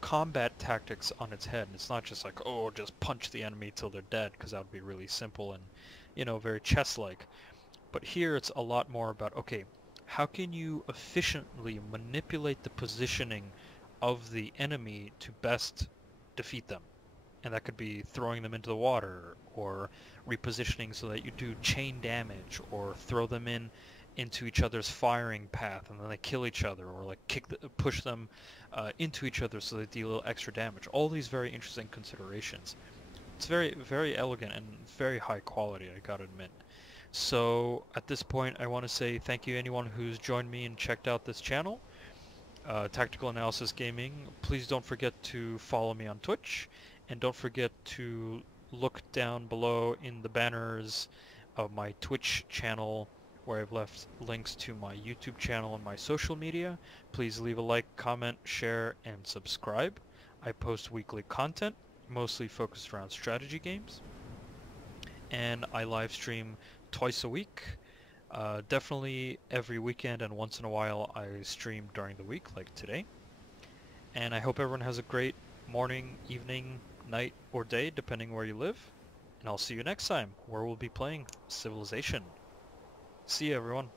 combat tactics on its head. It's not just like, oh, just punch the enemy till they're dead, because that would be really simple and, very chess-like. But here it's a lot more about, okay, how can you efficiently manipulate the positioning of the enemy to best defeat them? And that could be throwing them into the water, or repositioning so that you do chain damage, or throw them into each other's firing path and then they kill each other, or like push them into each other so they deal a little extra damage. All these very interesting considerations. It's very, very elegant and very high quality, I gotta admit. So at this point, I want to say thank you anyone who's joined me and checked out this channel, Tactical Analysis Gaming. Please don't forget to follow me on Twitch, and don't forget to look down below in the banners of my Twitch channel, where I've left links to my YouTube channel and my social media. Please leave a like, comment, share, and subscribe. I post weekly content, mostly focused around strategy games, and I live stream twice a week. Definitely every weekend, and once in a while I stream during the week, like today. And I hope everyone has a great morning, evening, night, or day, depending where you live. And I'll see you next time, where we'll be playing Civilization. See you, everyone.